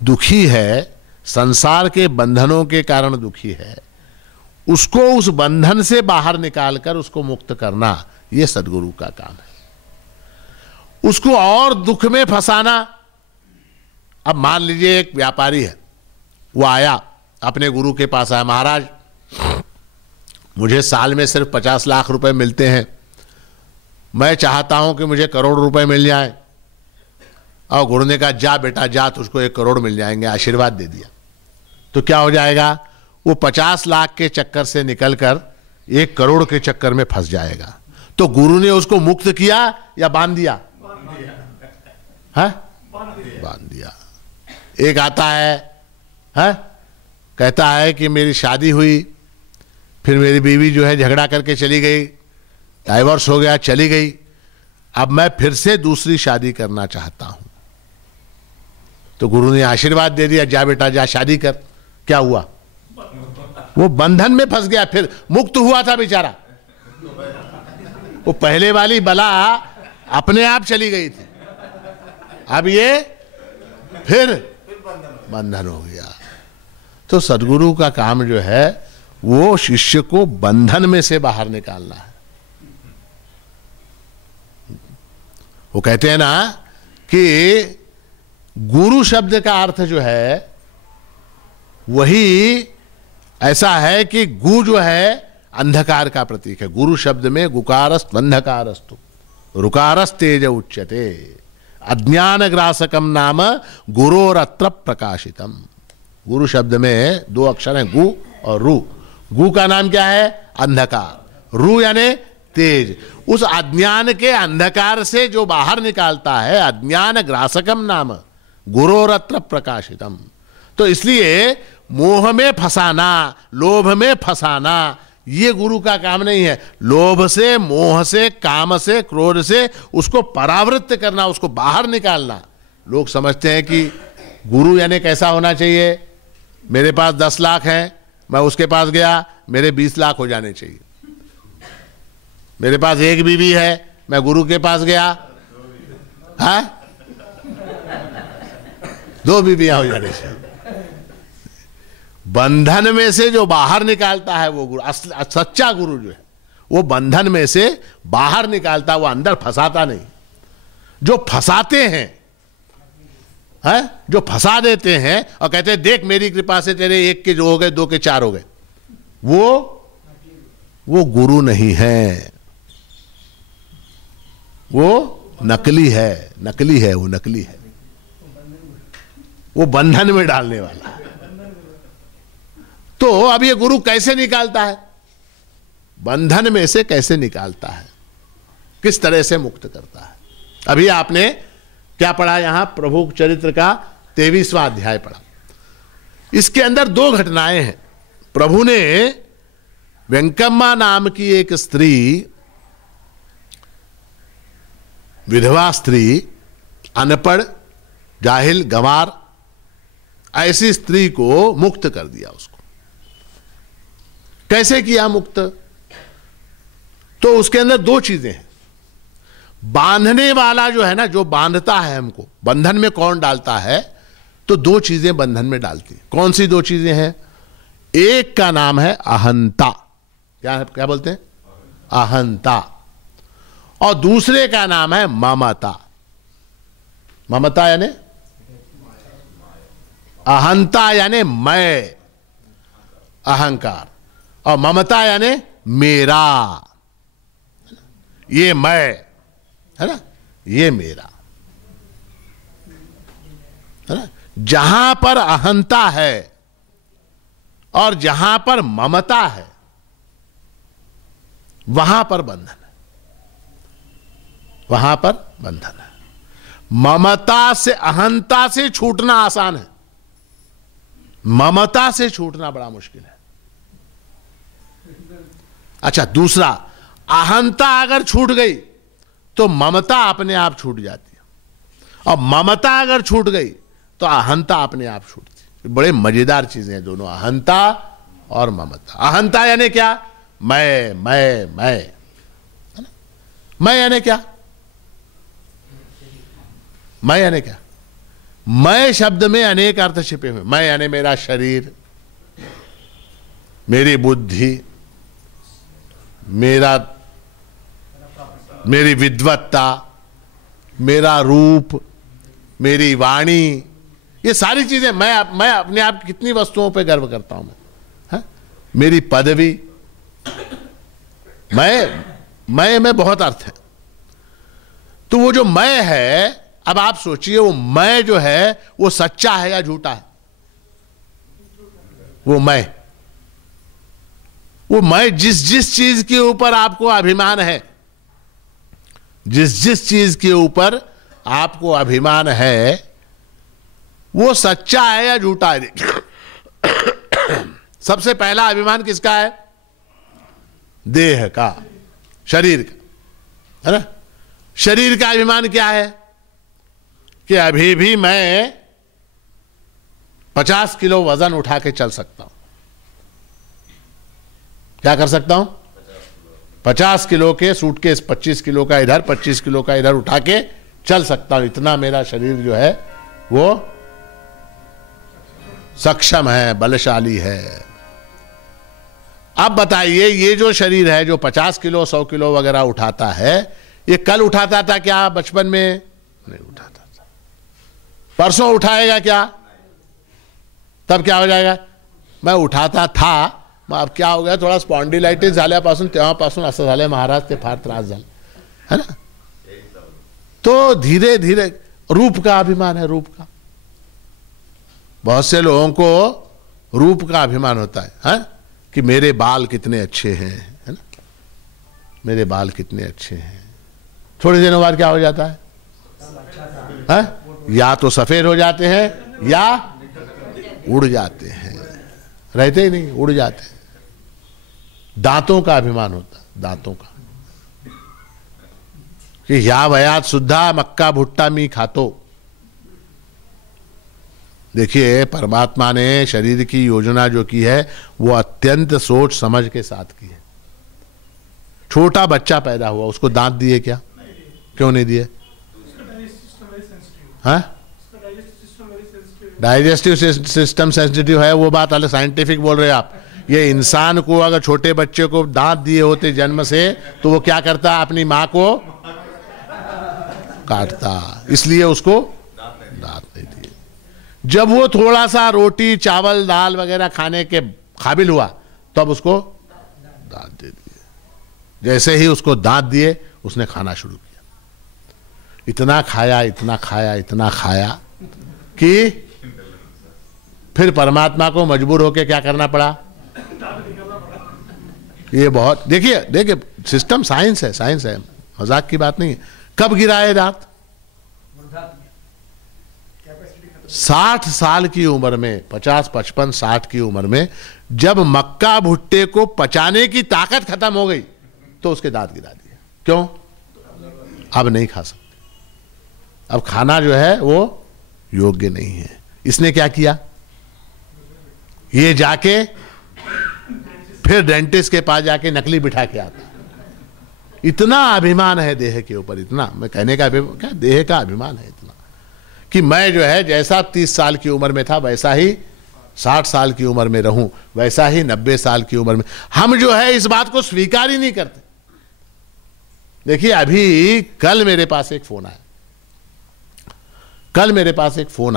दुखी है, संसार के बंधनों के कारण दुखी है, उसको उस बंधन से बाहर निकालकर उसको मुक्त करना, यह सद्गुरु का काम है। उसको और दुख में फंसाना। अब मान लीजिए एक व्यापारी है, वो आया अपने गुरु के पास आया, महाराज मुझे साल में सिर्फ 50 लाख रुपए मिलते हैं, मैं चाहता हूं कि मुझे करोड़ रुपए मिल जाएं। और गुरु ने कहा जा बेटा जा, तुझको 1 करोड़ मिल जाएंगे, आशीर्वाद दे दिया। तो क्या हो जाएगा? वो 50 लाख के चक्कर से निकलकर 1 करोड़ के चक्कर में फंस जाएगा। तो गुरु ने उसको मुक्त किया या बांध दिया? बांध दिया। एक आता है, कहता है कि मेरी शादी हुई, फिर मेरी बीवी जो है झगड़ा करके चली गई, डाइवोर्स हो गया, चली गई, अब मैं फिर से दूसरी शादी करना चाहता हूं। तो गुरु ने आशीर्वाद दे दिया, जा बेटा जा शादी कर। क्या हुआ? वो बंधन में फंस गया, फिर मुक्त हुआ था बेचारा। वो पहले वाली बला अपने आप चली गई थी, अब ये फिर बंधन हो गया। तो सद्गुरु का काम जो है वो शिष्य को बंधन में से बाहर निकालना है। वो कहते हैं ना कि गुरु शब्द का अर्थ जो है वही ऐसा है कि गु जो है अंधकार का प्रतीक है। गुरु शब्द में गुकारस्तु अंधकारस्तु, रुकारस्तेज उच्यते। अज्ञान ग्रासकम नाम गुरोरत्र प्रकाशितम। गुरु शब्द में दो अक्षर हैं, गु और रू। गु का नाम क्या है? अंधकार। रू यानी तेज। उस अज्ञान के अंधकार से जो बाहर निकालता है, अज्ञान ग्रासकम नाम गुरोरत्र प्रकाशितम। तो इसलिए मोह में फंसाना, लोभ में फंसाना, ये गुरु का काम नहीं है। लोभ से, मोह से, काम से, क्रोध से उसको परावृत्त करना, उसको बाहर निकालना। लोग समझते हैं कि गुरु यानी कैसा होना चाहिए? मेरे पास 10 लाख हैं, मैं उसके पास गया, मेरे 20 लाख हो जाने चाहिए। मेरे पास एक बीवी है, मैं गुरु के पास गया, हाँ 2 बीवियां हो जाने चाहिए। बंधन में से जो बाहर निकालता है वो गुरु, सच्चा गुरु जो है वो बंधन में से बाहर निकालता, वो अंदर फंसाता नहीं। जो फंसाते हैं, जो फंसा देते हैं और कहते हैं देख मेरी कृपा से तेरे 1 के जो हो गए, 2 के 4 हो गए, वो गुरु नहीं है, वो नकली है। नकली है, वो नकली है, वो बंधन में डालने वाला है। तो अब ये गुरु कैसे निकालता है? बंधन में से कैसे निकालता है, किस तरह से मुक्त करता है? अभी आपने क्या पढ़ा? यहां प्रभु चरित्र का 23वां अध्याय पढ़ा। इसके अंदर 2 घटनाएं हैं। प्रभु ने वेंकम्मा नाम की एक स्त्री, विधवा स्त्री, अनपढ़, जाहिल, गंवार, ऐसी स्त्री को मुक्त कर दिया। उसको कैसे किया मुक्त? तो उसके अंदर 2 चीजें हैं। बांधने वाला जो है ना, जो बांधता है हमको, बंधन में कौन डालता है? तो 2 चीजें बंधन में डालती है। कौन सी 2 चीजें हैं? एक का नाम है अहंता। क्या बोलते हैं? अहंता। और दूसरे का नाम है ममता। ममता यानी अहंता यानी मैं, अहंकार, और ममता यानी मेरा, ये मैं है ना, ये मेरा है ना। जहां पर अहंता है और जहां पर ममता है, वहां पर बंधन है, वहां पर बंधन है। ममता से, अहंता से छूटना आसान है, ममता से छूटना बड़ा मुश्किल है। अच्छा, दूसरा, अहंता अगर छूट गई तो ममता अपने आप छूट जाती है, और ममता अगर छूट गई तो अहंता अपने आप छूटती है। बड़े मजेदार चीजें हैं दोनों, अहंता और ममता। अहंता यानी क्या? मैं है ना? मैं यानी क्या? मैं यानी क्या? मैं शब्द में अनेक अर्थ छिपे हुए। मैं यानी मेरा शरीर, मेरी बुद्धि, मेरी विद्वत्ता, मेरा रूप, मेरी वाणी, ये सारी चीजें। मैं अपने आप कितनी वस्तुओं पे गर्व करता हूं मैं, मेरी पदवी, मैं में बहुत अर्थ है। तो वो जो मैं है, अब आप सोचिए वो मैं जो है वो सच्चा है या झूठा है? वो मैं जिस चीज के ऊपर आपको अभिमान है, जिस चीज के ऊपर आपको अभिमान है, वो सच्चा है या झूठा है? सबसे पहला अभिमान किसका है? देह का, शरीर का, है ना। शरीर का अभिमान क्या है? कि अभी भी मैं 50 किलो वजन उठा के चल सकता हूं। क्या कर सकता हूं? 50 किलो के सूटकेस, 25 किलो का इधर, 25 किलो का इधर उठा के चल सकता हूं। इतना मेरा शरीर जो है वो सक्षम है, बलशाली है। अब बताइए, ये जो शरीर है जो 50 किलो 100 किलो वगैरह उठाता है, ये कल उठाता था क्या? बचपन में नहीं उठाता था। परसों उठाएगा क्या? तब क्या हो जाएगा? मैं उठाता था, अब क्या हो गया? थोडा स्पॉन्डिलायटिस झाल्यापासून तेव्हापासून असं झालंय महाराज, ते फार त्रास झाला है ना। तो धीरे धीरे रूप का अभिमान है, रूप का। बहुत से लोगों को रूप का अभिमान होता है कि मेरे बाल कितने अच्छे हैं, है ना, मेरे बाल कितने अच्छे हैं। थोड़ी दिनों बाद क्या हो जाता है? या तो सफेद हो जाते हैं या उड़ जाते हैं, रहते ही नहीं, उड़ जाते हैं। दांतों का अभिमान होता है, दांतों का, कि या वयात शुद्धा मक्का भुट्टा मी खातो। देखिए, परमात्मा ने शरीर की योजना जो की है वो अत्यंत सोच समझ के साथ की है। छोटा बच्चा पैदा हुआ, उसको दांत दिए क्या? क्यों नहीं दिए? डाइजेस्टिव सिस्टम सेंसिटिव है, वो बात अलग, साइंटिफिक बोल रहे हैं आप। ये इंसान को अगर छोटे बच्चे को दांत दिए होते जन्म से, तो वो क्या करता? अपनी मां को काटता, इसलिए उसको दांत नहीं दिए। जब वो थोड़ा सा रोटी चावल दाल वगैरह खाने के काबिल हुआ, तब उसको दांत दे दिए। जैसे ही उसको दांत दिए, उसने खाना शुरू किया। इतना खाया, इतना खाया, इतना खाया कि फिर परमात्मा को मजबूर होकर क्या करना पड़ा? ये बहुत, देखिए देखिए, सिस्टम साइंस है, साइंस है, मजाक की बात नहीं है। कब गिरा है दांत? 60 साल की उम्र में, 50, 55, 60 की उम्र में, जब मक्का भुट्टे को पचाने की ताकत खत्म हो गई, तो उसके दांत गिरा दिए। क्यों? अब नहीं खा सकते, अब खाना जो है वो योग्य नहीं है। इसने क्या किया? ये जाके फिर डेंटिस्ट के पास जाके नकली बिठा के आता। इतना अभिमान है देह के ऊपर, इतना, मैं कहने का क्या, देह का अभिमान है इतना कि मैं जो है जैसा 30 साल की उम्र में था वैसा ही 60 साल की उम्र में रहूं, वैसा ही 90 साल की उम्र में। हम जो है इस बात को स्वीकार ही नहीं करते। देखिए, अभी कल मेरे पास एक फोन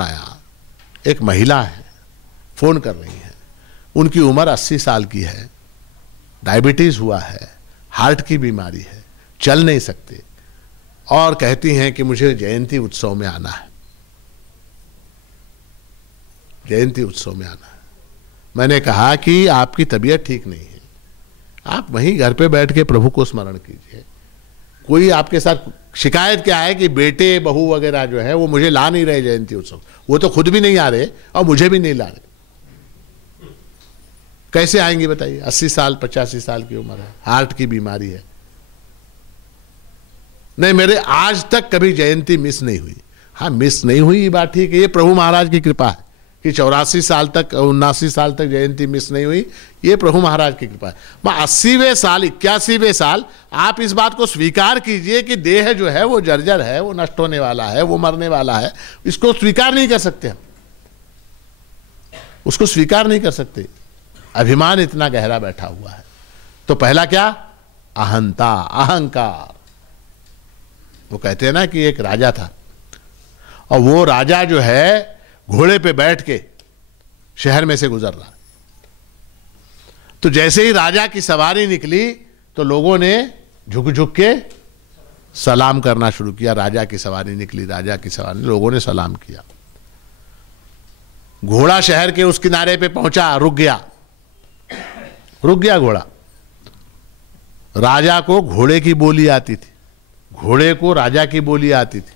आया, एक महिला है, फोन कर रही है। उनकी उम्र 80 साल की है, डायबिटीज हुआ है, हार्ट की बीमारी है, चल नहीं सकते, और कहती हैं कि मुझे जयंती उत्सव में आना है, जयंती उत्सव में आना है। मैंने कहा कि आपकी तबीयत ठीक नहीं है, आप वहीं घर पे बैठ के प्रभु को स्मरण कीजिए। कोई आपके साथ शिकायत क्या है कि बेटे बहू वगैरह जो है वो मुझे ला नहीं रहे जयंती उत्सव, वो तो खुद भी नहीं आ रहे और मुझे भी नहीं ला रहे। कैसे आएंगे बताइए? 80 साल 85 साल की उम्र है, हार्ट की बीमारी है। नहीं, मेरे आज तक कभी जयंती मिस नहीं हुई। हाँ, मिस नहीं हुई ये बात ठीक है, ये प्रभु महाराज की कृपा है कि 84 साल तक 79 साल तक जयंती मिस नहीं हुई, ये प्रभु महाराज की कृपा है। 80वें साल 81वें साल आप इस बात को स्वीकार कीजिए कि देह जो है वो जर्जर है, वो नष्ट होने वाला है, वो मरने वाला है। इसको स्वीकार नहीं कर सकते हम, उसको स्वीकार नहीं कर सकते। अभिमान इतना गहरा बैठा हुआ है। तो पहला क्या? अहंता, अहंकार। वो कहते हैं ना कि एक राजा था, और वो राजा जो है घोड़े पे बैठ के शहर में से गुजर रहा। तो जैसे ही राजा की सवारी निकली तो लोगों ने झुक झुक के सलाम करना शुरू किया। राजा की सवारी निकली, राजा की सवारी, लोगों ने सलाम किया। घोड़ा शहर के उस किनारे पे पहुंचा, रुक गया घोड़ा। राजा को घोड़े की बोली आती थी, घोड़े को राजा की बोली आती थी।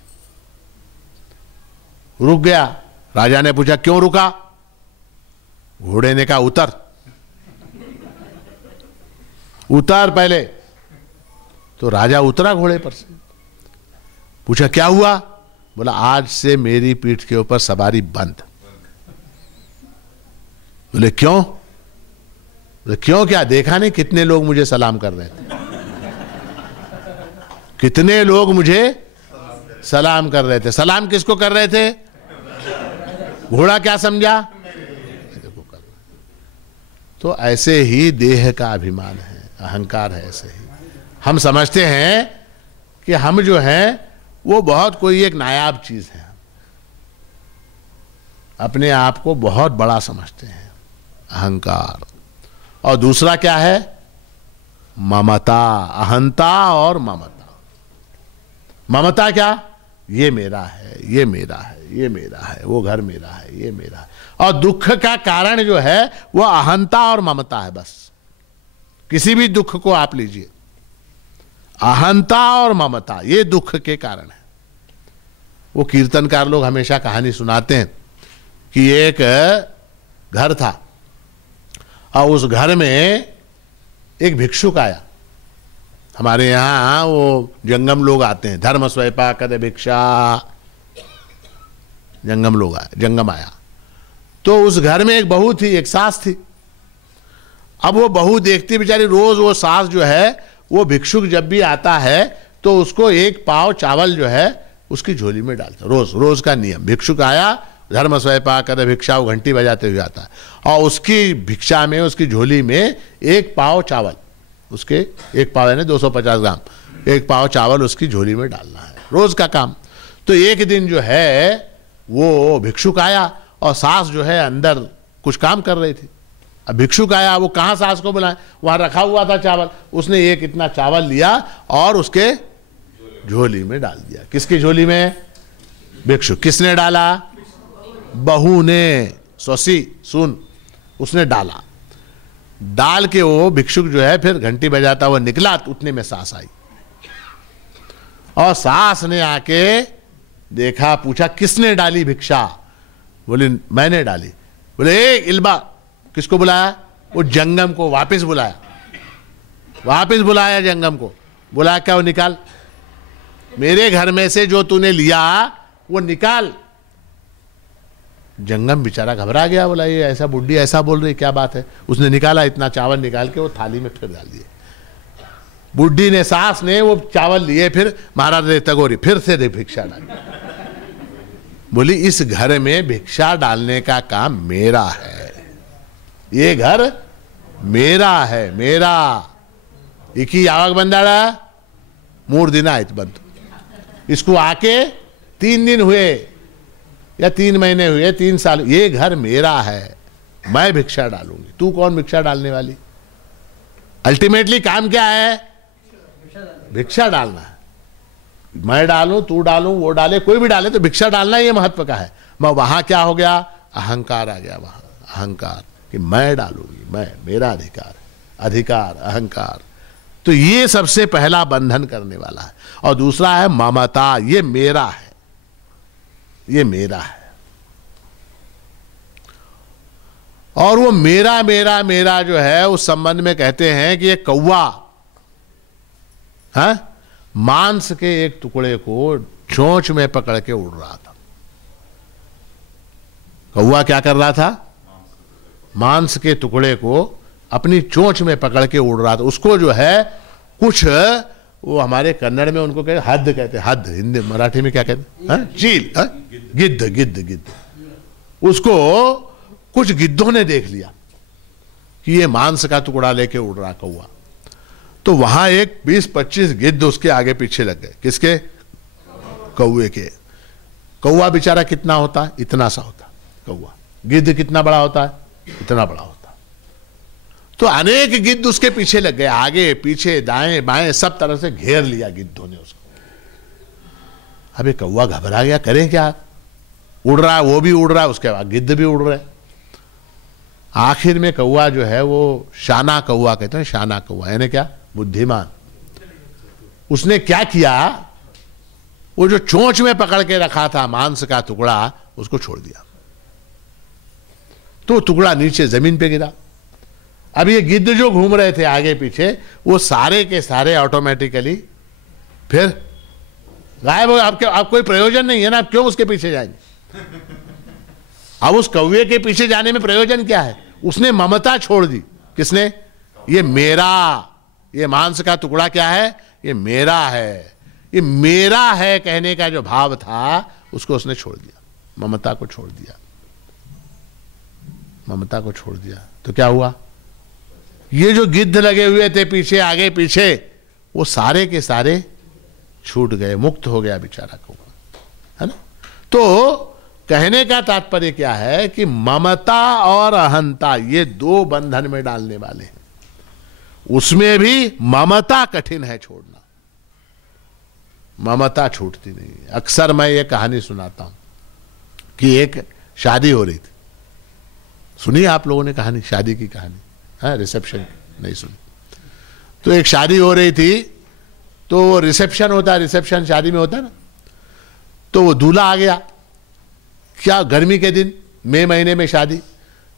रुक गया। राजा ने पूछा क्यों रुका? घोड़े ने कहा उतर, उतर पहले। तो राजा उतरा घोड़े पर से। पूछा क्या हुआ? बोला आज से मेरी पीठ के ऊपर सवारी बंद। बोले क्यों? बोले क्यों क्या? देखा नहीं कितने लोग मुझे सलाम कर रहे थे, कितने लोग मुझे सलाम कर रहे थे। सलाम किसको कर रहे थे? घोड़ा क्या समझा? तो ऐसे ही देह का अभिमान है, अहंकार है। ऐसे ही हम समझते हैं कि हम जो हैं वो बहुत कोई एक नायाब चीज है, अपने आप को बहुत बड़ा समझते हैं, अहंकार। और दूसरा क्या है? ममता, अहंता और ममता। ममता क्या? ये मेरा है, ये मेरा है, ये मेरा है, वो घर मेरा है, ये मेरा है। और दुख का कारण जो है वो अहंता और ममता है। बस किसी भी दुख को आप लीजिए, अहंता और ममता ये दुख के कारण है। वो कीर्तनकार लोग हमेशा कहानी सुनाते हैं कि एक घर था और उस घर में एक भिक्षुक आया। हमारे यहां वो जंगम लोग आते हैं, धर्म स्वयपा कदे भिक्षा, जंगम लोग आए, जंगम आया। तो उस घर में एक बहू थी, एक सास थी। अब वो बहू देखती बेचारी, रोज वो सास जो है वो भिक्षुक जब भी आता है तो उसको एक पाव चावल जो है उसकी झोली में डालता, रोज रोज का नियम। भिक्षुक आया, धर्म स्वयपा कर भिक्षा, वो घंटी बजाते हुए आता है और उसकी भिक्षा में, उसकी झोली में एक पाव चावल, उसके एक पाव यानी 250 ग्राम, एक पाव चावल उसकी झोली में डालना है, रोज का काम। तो एक दिन जो है वो भिक्षुक आया और सास जो है अंदर कुछ काम कर रही थी। अब भिक्षुक आया, वो कहाँ सास को बुलाए, वहां रखा हुआ था चावल। उसने एक इतना चावल लिया और उसके झोली में डाल दिया। किसकी झोली में? भिक्षुक। किसने डाला? बहू ने, सौसी सुन, उसने डाला। डाल के वो भिक्षुक जो है फिर घंटी बजाता हुआ निकला, उतने में सास आई और सास ने आके देखा, पूछा किसने डाली भिक्षा? बोली मैंने डाली। बोले ए इल्बा, किसको बुलाया? वो जंगम को वापस बुलाया, वापस बुलाया जंगम को। बुलाया क्या? वो निकाल, मेरे घर में से जो तूने लिया वो निकाल। जंगम बेचारा घबरा गया, बोला ये ऐसा बुढ़ी ऐसा बोल रही, क्या बात है? उसने निकाला, इतना चावल निकाल के वो थाली में फिर डाल दिए। बुढ़ी ने, सास ने वो चावल लिए, फिर महाराज रे तगोरी, फिर से भिक्षा डाली। बोली इस घर में भिक्षा डालने का काम मेरा है, ये घर मेरा है, मेरा। इकी आवक बंदाड़ा मूर दिन आयत बंद। इसको आके 3 दिन हुए या 3 महीने हुए, 3 साल, ये घर मेरा है, मैं भिक्षा डालूंगी। तू कौन भिक्षा डालने वाली? अल्टीमेटली काम क्या है? भिक्षा डालना है। मैं डालूं, तू डालूं, वो डाले, कोई भी डाले, तो भिक्षा डालना ये महत्व का है। मैं वहां क्या हो गया? अहंकार आ गया वहां, अहंकार कि मैं डालूंगी, मैं, मेरा अधिकार, अधिकार, अहंकार। तो ये सबसे पहला बंधन करने वाला है। और दूसरा है ममता, ये मेरा है, ये मेरा है। और वो मेरा मेरा मेरा जो है उस संबंध में कहते हैं कि ये कौवा है, मांस के एक टुकड़े को चोंच में पकड़ के उड़ रहा था। कौवा क्या कर रहा था? मांस के टुकड़े को अपनी चोंच में पकड़ के उड़ रहा था। उसको जो है कुछ, वो हमारे कन्नड़ में उनको कहते हद कहते हैं, हद, हिंदी मराठी में क्या कहते हैं? चील, गिद्ध, गिद्ध, गिद्ध। उसको कुछ गिद्धों ने देख लिया कि ये मांस का टुकड़ा लेके उड़ रहा कौवा। तो वहां एक 20-25 गिद्ध उसके आगे पीछे लग गए। किसके? कौवे के। कौवा बेचारा कितना होता है? इतना सा होता कौवा। गिद्ध कितना बड़ा होता है? इतना बड़ा होता। तो अनेक गिद्ध उसके पीछे लग गए, आगे पीछे दाएं बाएं सब तरह से घेर लिया गिद्धों ने उसको। अबे कौवा घबरा गया, करें क्या? उड़ रहा है, वो भी उड़ रहा है, उसके बाद गिद्ध भी उड़ रहे। आखिर में कौवा जो है वो शाना कौवा कहते हैं, शाना कौवा यानी क्या? बुद्धिमान। उसने क्या किया? वो जो चोंच में पकड़ के रखा था मांस का टुकड़ा, उसको छोड़ दिया। तो टुकड़ा नीचे जमीन पे गिरा। अब ये गिद्ध जो घूम रहे थे आगे पीछे, वो सारे के सारे ऑटोमेटिकली फिर गायब हो गए। अब कोई प्रयोजन नहीं है ना, अब क्यों उसके पीछे जाएंगे? अब उस कौवे के पीछे जाने में प्रयोजन क्या है? उसने ममता छोड़ दी। किसने? ये मेरा, ये मांस का टुकड़ा क्या है? ये मेरा है, ये मेरा है कहने का जो भाव था उसको उसने छोड़ दिया, ममता को छोड़ दिया, ममता को छोड़ दिया। तो क्या हुआ? ये जो गिद्ध लगे हुए थे पीछे आगे पीछे, वो सारे के सारे छूट गए, मुक्त हो गया बेचारा कौवा, है ना। तो कहने का तात्पर्य क्या है कि ममता और अहंता ये दो बंधन में डालने वाले हैं। उसमें भी ममता कठिन है छोड़ना, ममता छूटती नहीं। अक्सर मैं ये कहानी सुनाता हूं कि एक शादी हो रही थी। सुनी आप लोगों ने कहानी, शादी की कहानी? हाँ, रिसेप्शन की नहीं सुनी? तो एक शादी हो रही थी, तो रिसेप्शन होता है, रिसेप्शन शादी में होता है ना। तो वो दूल्हा आ गया, क्या गर्मी के दिन, मई महीने में शादी।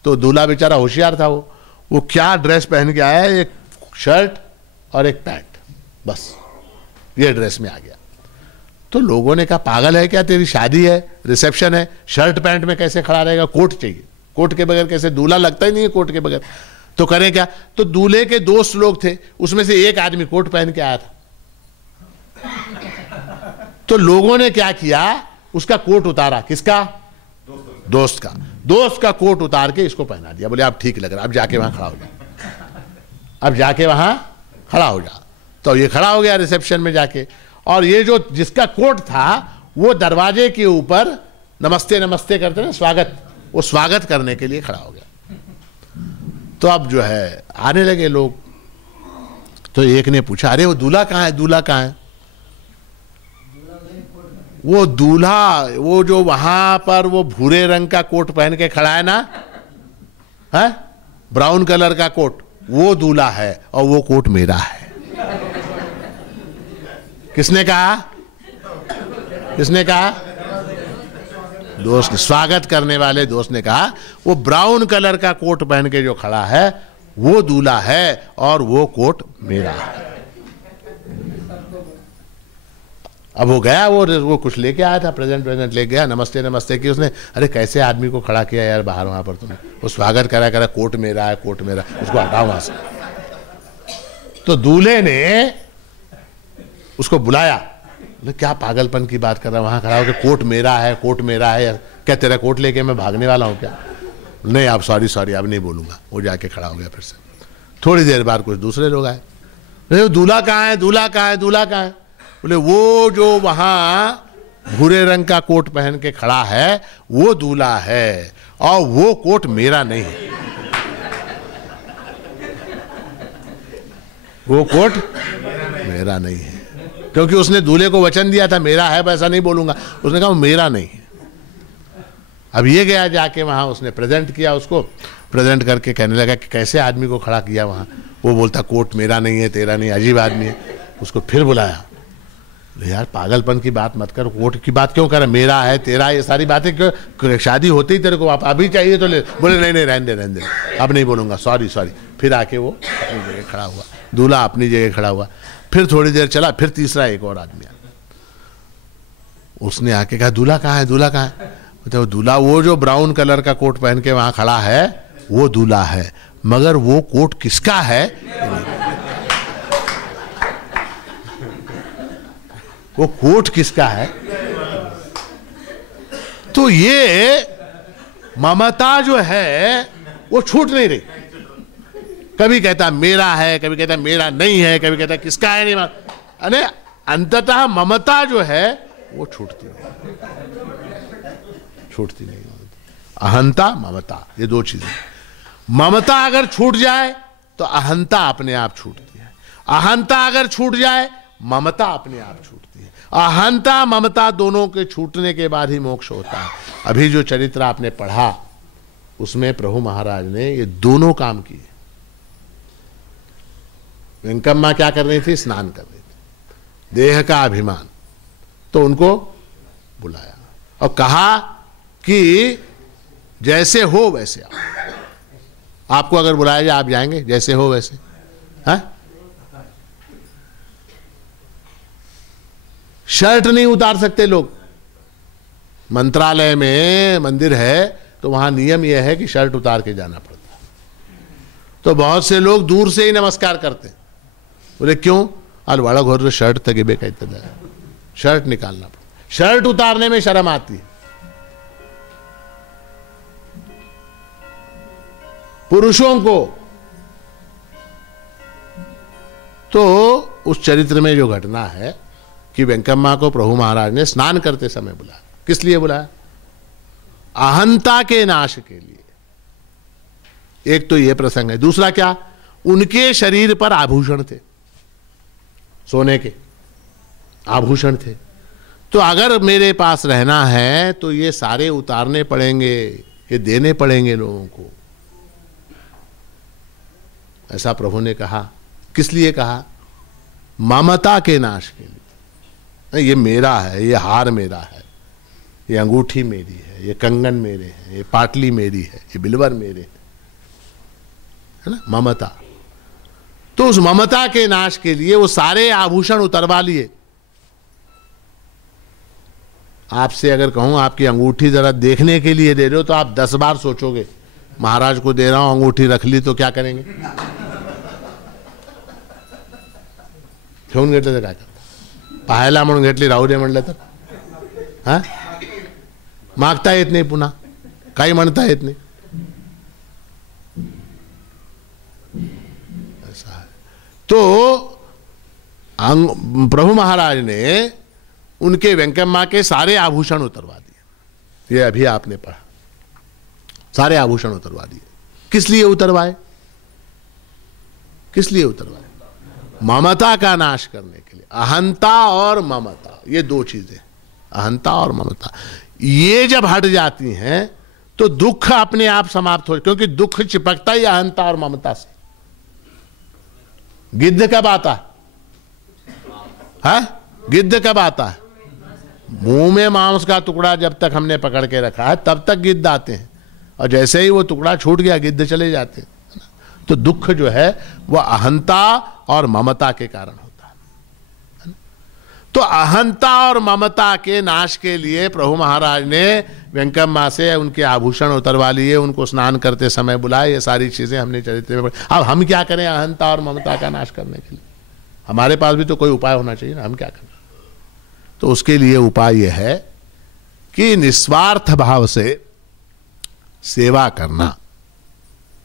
तो दूल्हा बेचारा होशियार था, वो क्या ड्रेस पहन के आया, एक शर्ट और एक पैंट, बस ये ड्रेस में आ गया। तो लोगों ने कहा पागल है क्या, तेरी शादी है, रिसेप्शन है, शर्ट पैंट में कैसे खड़ा रहेगा, कोट चाहिए, कोट के बगैर कैसे, दूल्हा लगता ही नहीं है कोट के बगैर। तो करें क्या? तो दूल्हे के दोस्त लोग थे, उसमें से एक आदमी कोट पहन के आया था। तो लोगों ने क्या किया, उसका कोट उतारा। किसका? दोस्त का कोट उतार के इसको पहना दिया। बोले आप ठीक लग रहा, अब जाके वहां खड़ा हो जा, अब जाके वहां खड़ा हो जा। तो ये खड़ा हो गया रिसेप्शन में जाके, और ये जो जिसका कोट था वो दरवाजे के ऊपर नमस्ते नमस्ते करते ना, स्वागत, वो स्वागत करने के लिए खड़ा हो गया। तो अब जो है आने लगे लोग। तो एक ने पूछा, अरे वो दूल्हा कहाँ है, दूल्हा कहाँ है? वो दूल्हा, वो जो वहां पर वो भूरे रंग का कोट पहन के खड़ा है ना, है ब्राउन कलर का कोट, वो दूल्हा है और वो कोट मेरा है। किसने कहा? किसने कहा? दोस्त, स्वागत करने वाले दोस्त ने कहा वो ब्राउन कलर का कोट पहन के जो खड़ा है वो दूल्हा है और वो कोट मेरा है। अब वो गया, वो कुछ लेके आया था, प्रेजेंट ले गया, नमस्ते नमस्ते की उसने। अरे कैसे आदमी को खड़ा किया यार बाहर वहां पर तुमने, वो स्वागत करा कोट मेरा है, कोट मेरा, उसको हटाओ वहां से। तो दूल्हे ने उसको बुलाया, क्या पागलपन की बात कर रहा है, वहां खड़ा होकर कोट मेरा है, कोट मेरा है, क्या तेरा कोट लेके मैं भागने वाला हूं क्या? नहीं आप सॉरी अब नहीं बोलूंगा। वो जाके खड़ा हो गया फिर से। थोड़ी देर बाद कुछ दूसरे लोग आए, दूल्हा कहाँ है, दूल्हा कहाँ है, दूल्हा कहाँ है? बोले वो जो वहां भूरे रंग का कोट पहन के खड़ा है वो दूल्हा है और वो कोट मेरा नहीं है, वो कोट मेरा नहीं है। क्योंकि उसने दूल्हे को वचन दिया था मेरा है, वैसा नहीं बोलूंगा। उसने कहा वो मेरा नहीं है। अब ये गया जाके वहां, उसने प्रेजेंट किया, उसको प्रेजेंट करके कहने लगा कि कैसे आदमी को खड़ा किया वहां। वो बोलता कोट मेरा नहीं है, तेरा नहीं, अजीब आदमी है। उसको फिर बुलाया, यार पागलपन की बात मत कर, कोट की बात क्यों कर रहा, मेरा है तेरा, ये सारी बातें क्यों, शादी होती ही तेरे को आप अभी चाहिए तो ले। बोले नहीं रहने दे, अब नहीं बोलूंगा, सॉरी। फिर आके वो अपनी जगह खड़ा हुआ, दूल्हा अपनी जगह खड़ा हुआ। फिर थोड़ी देर चला, फिर तीसरा एक और आदमी आया। उसने आके कहा दूल्हा कहाँ है, दूल्हा कहाँ है? तो दूल्हा वो जो ब्राउन कलर का कोट पहन के वहां खड़ा है वो दूल्हा है, मगर वो कोट किसका है, वो कोट किसका है? तो ये ममता जो है वो छूट नहीं रही। कभी कहता मेरा है, कभी कहता मेरा नहीं है, कभी कहता किसका है नहीं। अरे अंततः ममता जो है वो छूटती नहीं। अहंता ममता, ये दो चीजें। ममता अगर छूट जाए तो अहंता अपने आप छूटती है, अहंता अगर छूट जाए ममता अपने आप छूटती है। अहंता ममता दोनों के छूटने के बाद ही मोक्ष होता है। अभी जो चरित्र आपने पढ़ा उसमें प्रभु महाराज ने ये दोनों काम किए। वेंकम्मा क्या कर रही थी? स्नान कर रही थी, देह का अभिमान, तो उनको बुलाया और कहा कि जैसे हो वैसे आओ। आपको अगर बुलाया जाए आप जाएंगे जैसे हो वैसे? है शर्ट नहीं उतार सकते लोग। मंत्रालय में मंदिर है तो वहां नियम यह है कि शर्ट उतार के जाना पड़ता है। तो बहुत से लोग दूर से ही नमस्कार करते हैं। बोले क्यों? अरे बड़ा घोर तो शर्ट तगिबे कहते थे, शर्ट निकालना पड़ता। शर्ट उतारने में शर्म आती है। पुरुषों को तो उस चरित्र में जो घटना है कि वेंकम्मा को प्रभु महाराज ने स्नान करते समय बुलाया। किस लिए बुलाया? अहंता के नाश के लिए। एक तो यह प्रसंग है। दूसरा क्या? उनके शरीर पर आभूषण थे सोने के, आभूषण थे। तो अगर मेरे पास रहना है तो ये सारे उतारने पड़ेंगे, ये देने पड़ेंगे लोगों को। ऐसा प्रभु ने कहा। किस लिए कहा? ममता के नाश के लिए। ये मेरा है, ये हार मेरा है, ये अंगूठी मेरी है, ये कंगन मेरे हैं, ये पाटली मेरी है, ये बिलवर मेरे हैं, है ना, ममता। तो उस ममता के नाश के लिए वो सारे आभूषण उतरवा लिए। आपसे अगर कहूं आपकी अंगूठी जरा देखने के लिए दे रहे हो तो आप 10 बार सोचोगे, महाराज को दे रहा हूं, अंगूठी रख ली तो क्या करेंगे? ठेवून घेतलं तर काय करता? पाहायला म्हणून घेतली, राहू दे म्हणलं तर हा, मागता येत नाही, पुन्हा काही म्हणता येत नाही। ऐसा है। तो प्रभु महाराज ने उनके वेंकम्मा के सारे आभूषण उतरवा दिए। ये अभी आपने पढ़ा, सारे आभूषण उतरवा दिए। किस लिए उतरवाए? किस लिए उतरवाए? ममता का नाश करने के लिए। अहंता और ममता, ये दो चीजें, अहंता और ममता, ये जब हट जाती हैं तो दुख अपने आप समाप्त हो, क्योंकि दुख चिपकता ही अहंता और ममता से। गिद्ध कब आता है? गिद्ध कब आता है? मुंह में मांस का टुकड़ा जब तक हमने पकड़ के रखा है तब तक गिद्ध आते हैं, और जैसे ही वो टुकड़ा छूट गया गिद्ध चले जाते हैं। तो दुख जो है वह अहंता और ममता के कारण होता है। तो अहंता और ममता के नाश के लिए प्रभु महाराज ने वेंकम्मा से उनके आभूषण उतरवा लिए, उनको स्नान करते समय बुलाए। ये सारी चीजें हमने चरित्र में। अब हम क्या करें अहंता और ममता का नाश करने के लिए? हमारे पास भी तो कोई उपाय होना चाहिए ना, हम क्या करें? तो उसके लिए उपाय यह है कि निस्वार्थ भाव से सेवा करना,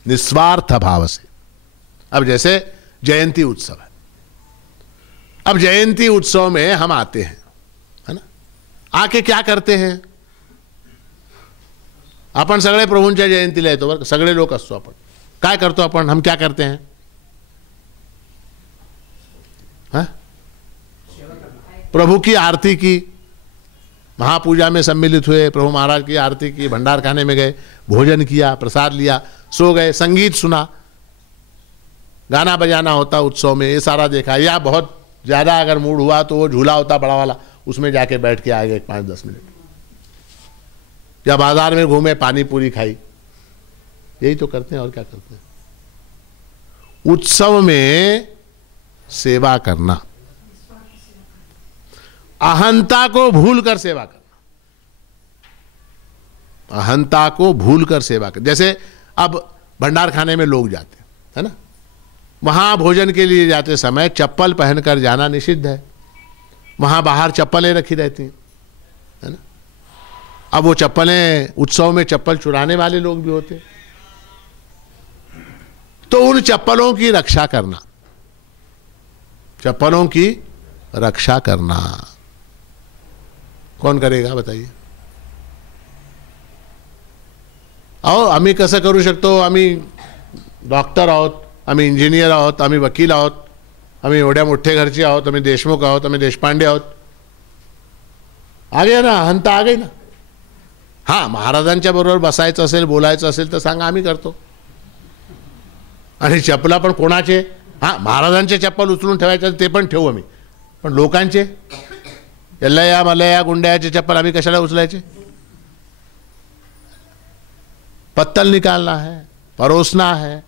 निस्वार्थ भाव से। अब जैसे जयंती उत्सव है, अब जयंती उत्सव में हम आते हैं, है ना, आके क्या करते हैं? आपण सगळे प्रभूंच्या जयंतीला येतो बरं, सगळे लोक असतो आपण। काय करतो आपण? हम क्या करते हैं? हाँ? प्रभु की आरती की, महापूजा में सम्मिलित हुए, प्रभु महाराज की आरती की, भंडार खाने में गए, भोजन किया, प्रसाद लिया, सो गए, संगीत सुना, गाना बजाना होता उत्सव में, ये सारा देखा। या बहुत ज्यादा अगर मूड हुआ तो वो झूला होता बड़ा वाला, उसमें जाके बैठ के आ गए 5-10 मिनट, या बाजार में घूमे, पानी पूरी खाई। यही तो करते हैं, और क्या करते हैं? उत्सव में सेवा करना, अहंता को भूलकर सेवा करना, अहंता को भूलकर सेवा करना। जैसे अब भंडार खाने में लोग जाते हैं, है ना, वहां भोजन के लिए जाते समय चप्पल पहनकर जाना निषिद्ध है। वहां बाहर चप्पलें रखी रहती हैं, है ना। अब वो चप्पलें, उत्सव में चप्पल चुराने वाले लोग भी होते हैं, तो उन चप्पलों की रक्षा करना, चप्पलों की रक्षा करना कौन करेगा बताइए? अहो आम्ही कसं करू शकतो? आम्ही डॉक्टर आहोत, आम्ही इंजिनियर आहोत, आम्ही वकील आहोत, आम्ही एवढ्या मोठे घरचे आहोत, आम्ही देशमुख आहोत, आम्ही देशपांडे आहोत। आ गया ना, अहंता आ गई ना। हां, महाराजांच्या बरोबर बसायचं असेल, बोलायचं असेल तर सांगा, आम्ही करतो। आणि चप्पला पण कोणाचे? हां, महाराजांचे चप्पल उचलून ठेवायचे ते पण ठेवू आम्ही, पण लोकांचे एल्लया मलया गुंड्याचे चप्पल आम्ही कशाला उचलायचे? पत्तल निकालना है, परोसना है,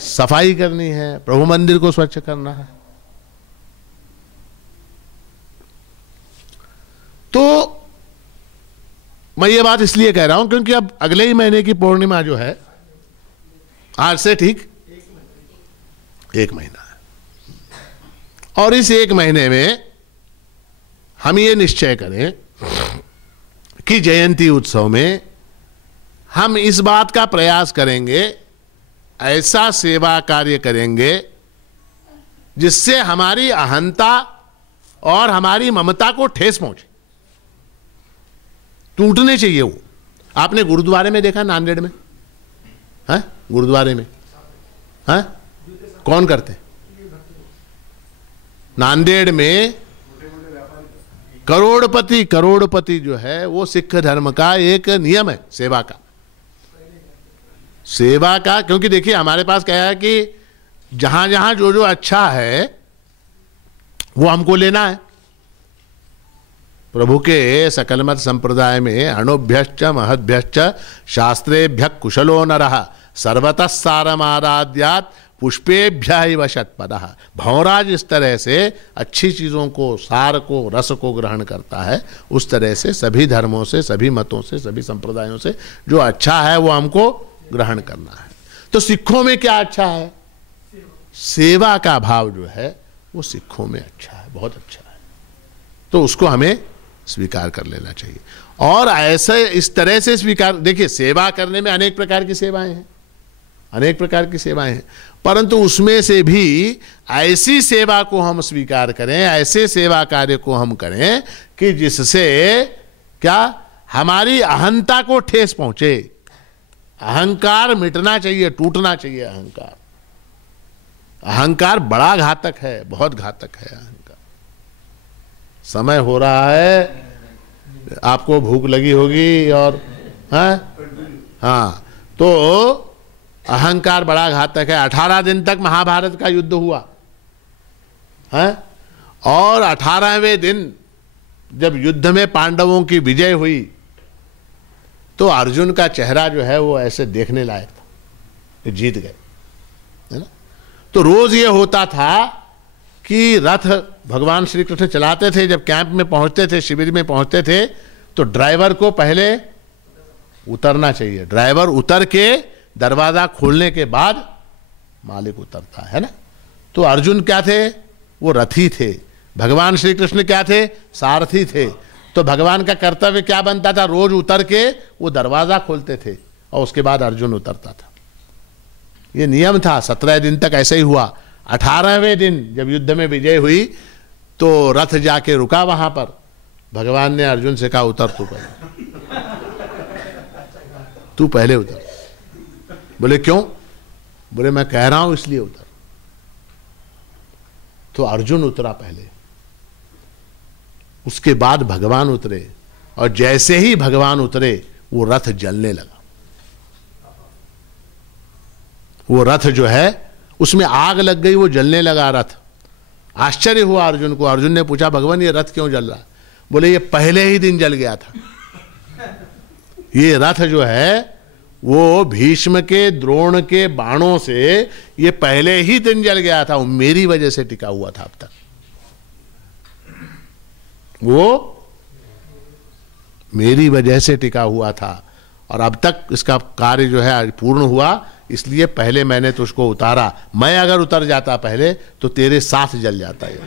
सफाई करनी है, प्रभु मंदिर को स्वच्छ करना है। तो मैं ये बात इसलिए कह रहा हूं क्योंकि अब अगले ही महीने की पूर्णिमा जो है, आज से ठीक 1 महीना है, और इस 1 महीने में हम ये निश्चय करें कि जयंती उत्सव में हम इस बात का प्रयास करेंगे, ऐसा सेवा कार्य करेंगे जिससे हमारी अहंता और हमारी ममता को ठेस पहुंचे, टूटने चाहिए वो। आपने गुरुद्वारे में देखा, नांदेड़ में है, गुरुद्वारे में है, कौन करते? नांदेड़ में करोड़पति, करोड़पति जो है वो सिख धर्म का एक नियम है सेवा का, सेवा का। क्योंकि देखिए हमारे पास क्या है कि जहां जहां जो जो अच्छा है वो हमको लेना है। प्रभु के सकलमत संप्रदाय में अणुभ्यश्च महद्भ्यश्च शास्त्रेभ्य कुशलो नरः सर्वतः सारमाराध्यात् पुष्पेभ्य शतपदः। भंवराज इस तरह से अच्छी चीज़ों को, सार को, रस को ग्रहण करता है, उस तरह से सभी धर्मों से, सभी मतों से, सभी संप्रदायों से जो अच्छा है वो हमको ग्रहण करना है। तो सिखों में क्या अच्छा है? सेवा का भाव जो है वो सिखों में अच्छा है, बहुत अच्छा है। तो उसको हमें स्वीकार कर लेना चाहिए। और ऐसे इस तरह से स्वीकार, देखिए सेवा करने में अनेक प्रकार की सेवाएं हैं, अनेक प्रकार की सेवाएं हैं, परंतु उसमें से भी ऐसी सेवा को हम स्वीकार करें, ऐसे सेवा कार्य को हम करें कि जिससे क्या हमारी अहंता को ठेस पहुंचे। अहंकार मिटना चाहिए, टूटना चाहिए अहंकार। अहंकार बड़ा घातक है, बहुत घातक है अहंकार। समय हो रहा है, आपको भूख लगी होगी और हाँ, तो अहंकार बड़ा घातक है। 18 दिन तक महाभारत का युद्ध हुआ है, और 18वें दिन जब युद्ध में पांडवों की विजय हुई तो अर्जुन का चेहरा जो है वो ऐसे देखने लायक था कि जीत गए, है ना। तो रोज ये होता था कि रथ भगवान श्री कृष्ण चलाते थे, जब कैंप में पहुंचते थे, शिविर में पहुंचते थे, तो ड्राइवर को पहले उतरना चाहिए। ड्राइवर उतर के दरवाजा खोलने के बाद मालिक उतरता है ना। तो अर्जुन क्या थे? वो रथी थे। भगवान श्री कृष्ण क्या थे? सारथी थे। तो भगवान का कर्तव्य क्या बनता था? रोज उतर के वो दरवाजा खोलते थे और उसके बाद अर्जुन उतरता था। ये नियम था। 17 दिन तक ऐसे ही हुआ। 18वें दिन जब युद्ध में विजय हुई तो रथ जाके रुका वहां पर। भगवान ने अर्जुन से कहा उतर तू पहले, तू पहले उतर। बोले क्यों? बोले मैं कह रहा हूं इसलिए उतर। तो अर्जुन उतरा पहले, उसके बाद भगवान उतरे, और जैसे ही भगवान उतरे वो रथ जलने लगा। वो रथ जो है उसमें आग लग गई, वो जलने लगा रथ। आश्चर्य हुआ अर्जुन को। अर्जुन ने पूछा भगवान ये रथ क्यों जल रहा? बोले ये पहले ही दिन जल गया था। ये रथ जो है वो भीष्म के, द्रोण के बाणों से ये पहले ही दिन जल गया था। वो मेरी वजह से टिका हुआ था अब तक। वो मेरी वजह से टिका हुआ था और अब तक इसका कार्य जो है पूर्ण हुआ, इसलिए पहले मैंने तो उसको उतारा। मैं अगर उतर जाता पहले तो तेरे साथ जल जाता है,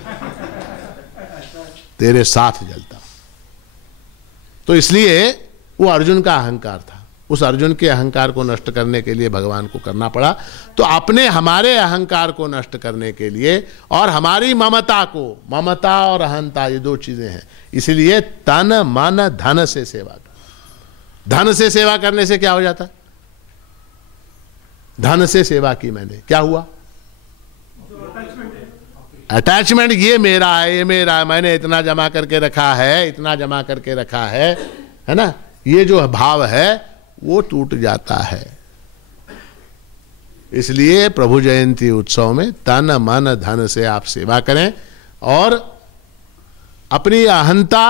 तेरे साथ जलता। तो इसलिए वो अर्जुन का अहंकार था। उस अर्जुन के अहंकार को नष्ट करने के लिए भगवान को करना पड़ा। तो अपने हमारे अहंकार को नष्ट करने के लिए और हमारी ममता को, ममता और अहंता ये दो चीजें हैं, इसलिए तन मन धन से सेवा कर। धन से सेवा करने से क्या हो जाता? धन से सेवा की मैंने, क्या हुआ? अटैचमेंट। ये मेरा है, ये मेरा है, मैंने इतना जमा करके रखा है, इतना जमा करके रखा है ना। ये जो भाव है वो टूट जाता है। इसलिए प्रभु जयंती उत्सव में तन मन धन से आप सेवा करें और अपनी अहंता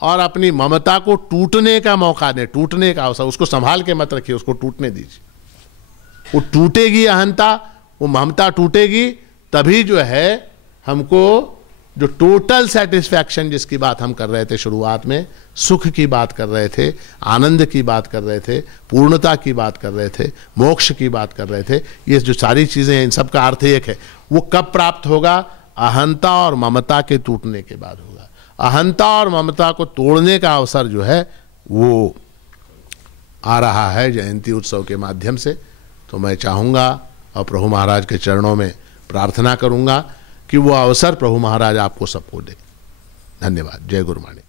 और अपनी ममता को टूटने का मौका दें, टूटने का अवसर। उसको संभाल के मत रखिए, उसको टूटने दीजिए। वो टूटेगी अहंता, वो ममता टूटेगी, तभी जो है हमको जो टोटल सेटिस्फैक्शन जिसकी बात हम कर रहे थे शुरुआत में, सुख की बात कर रहे थे, आनंद की बात कर रहे थे, पूर्णता की बात कर रहे थे, मोक्ष की बात कर रहे थे, ये जो सारी चीजें हैं इन सब का अर्थ एक है। वो कब प्राप्त होगा? अहंता और ममता के टूटने के बाद होगा। अहंता और ममता को तोड़ने का अवसर जो है वो आ रहा है जयंती उत्सव के माध्यम से। तो मैं चाहूँगा और प्रभु महाराज के चरणों में प्रार्थना करूँगा कि वो अवसर प्रभु महाराज आपको सबको दे। धन्यवाद। जय गुरुमाणी।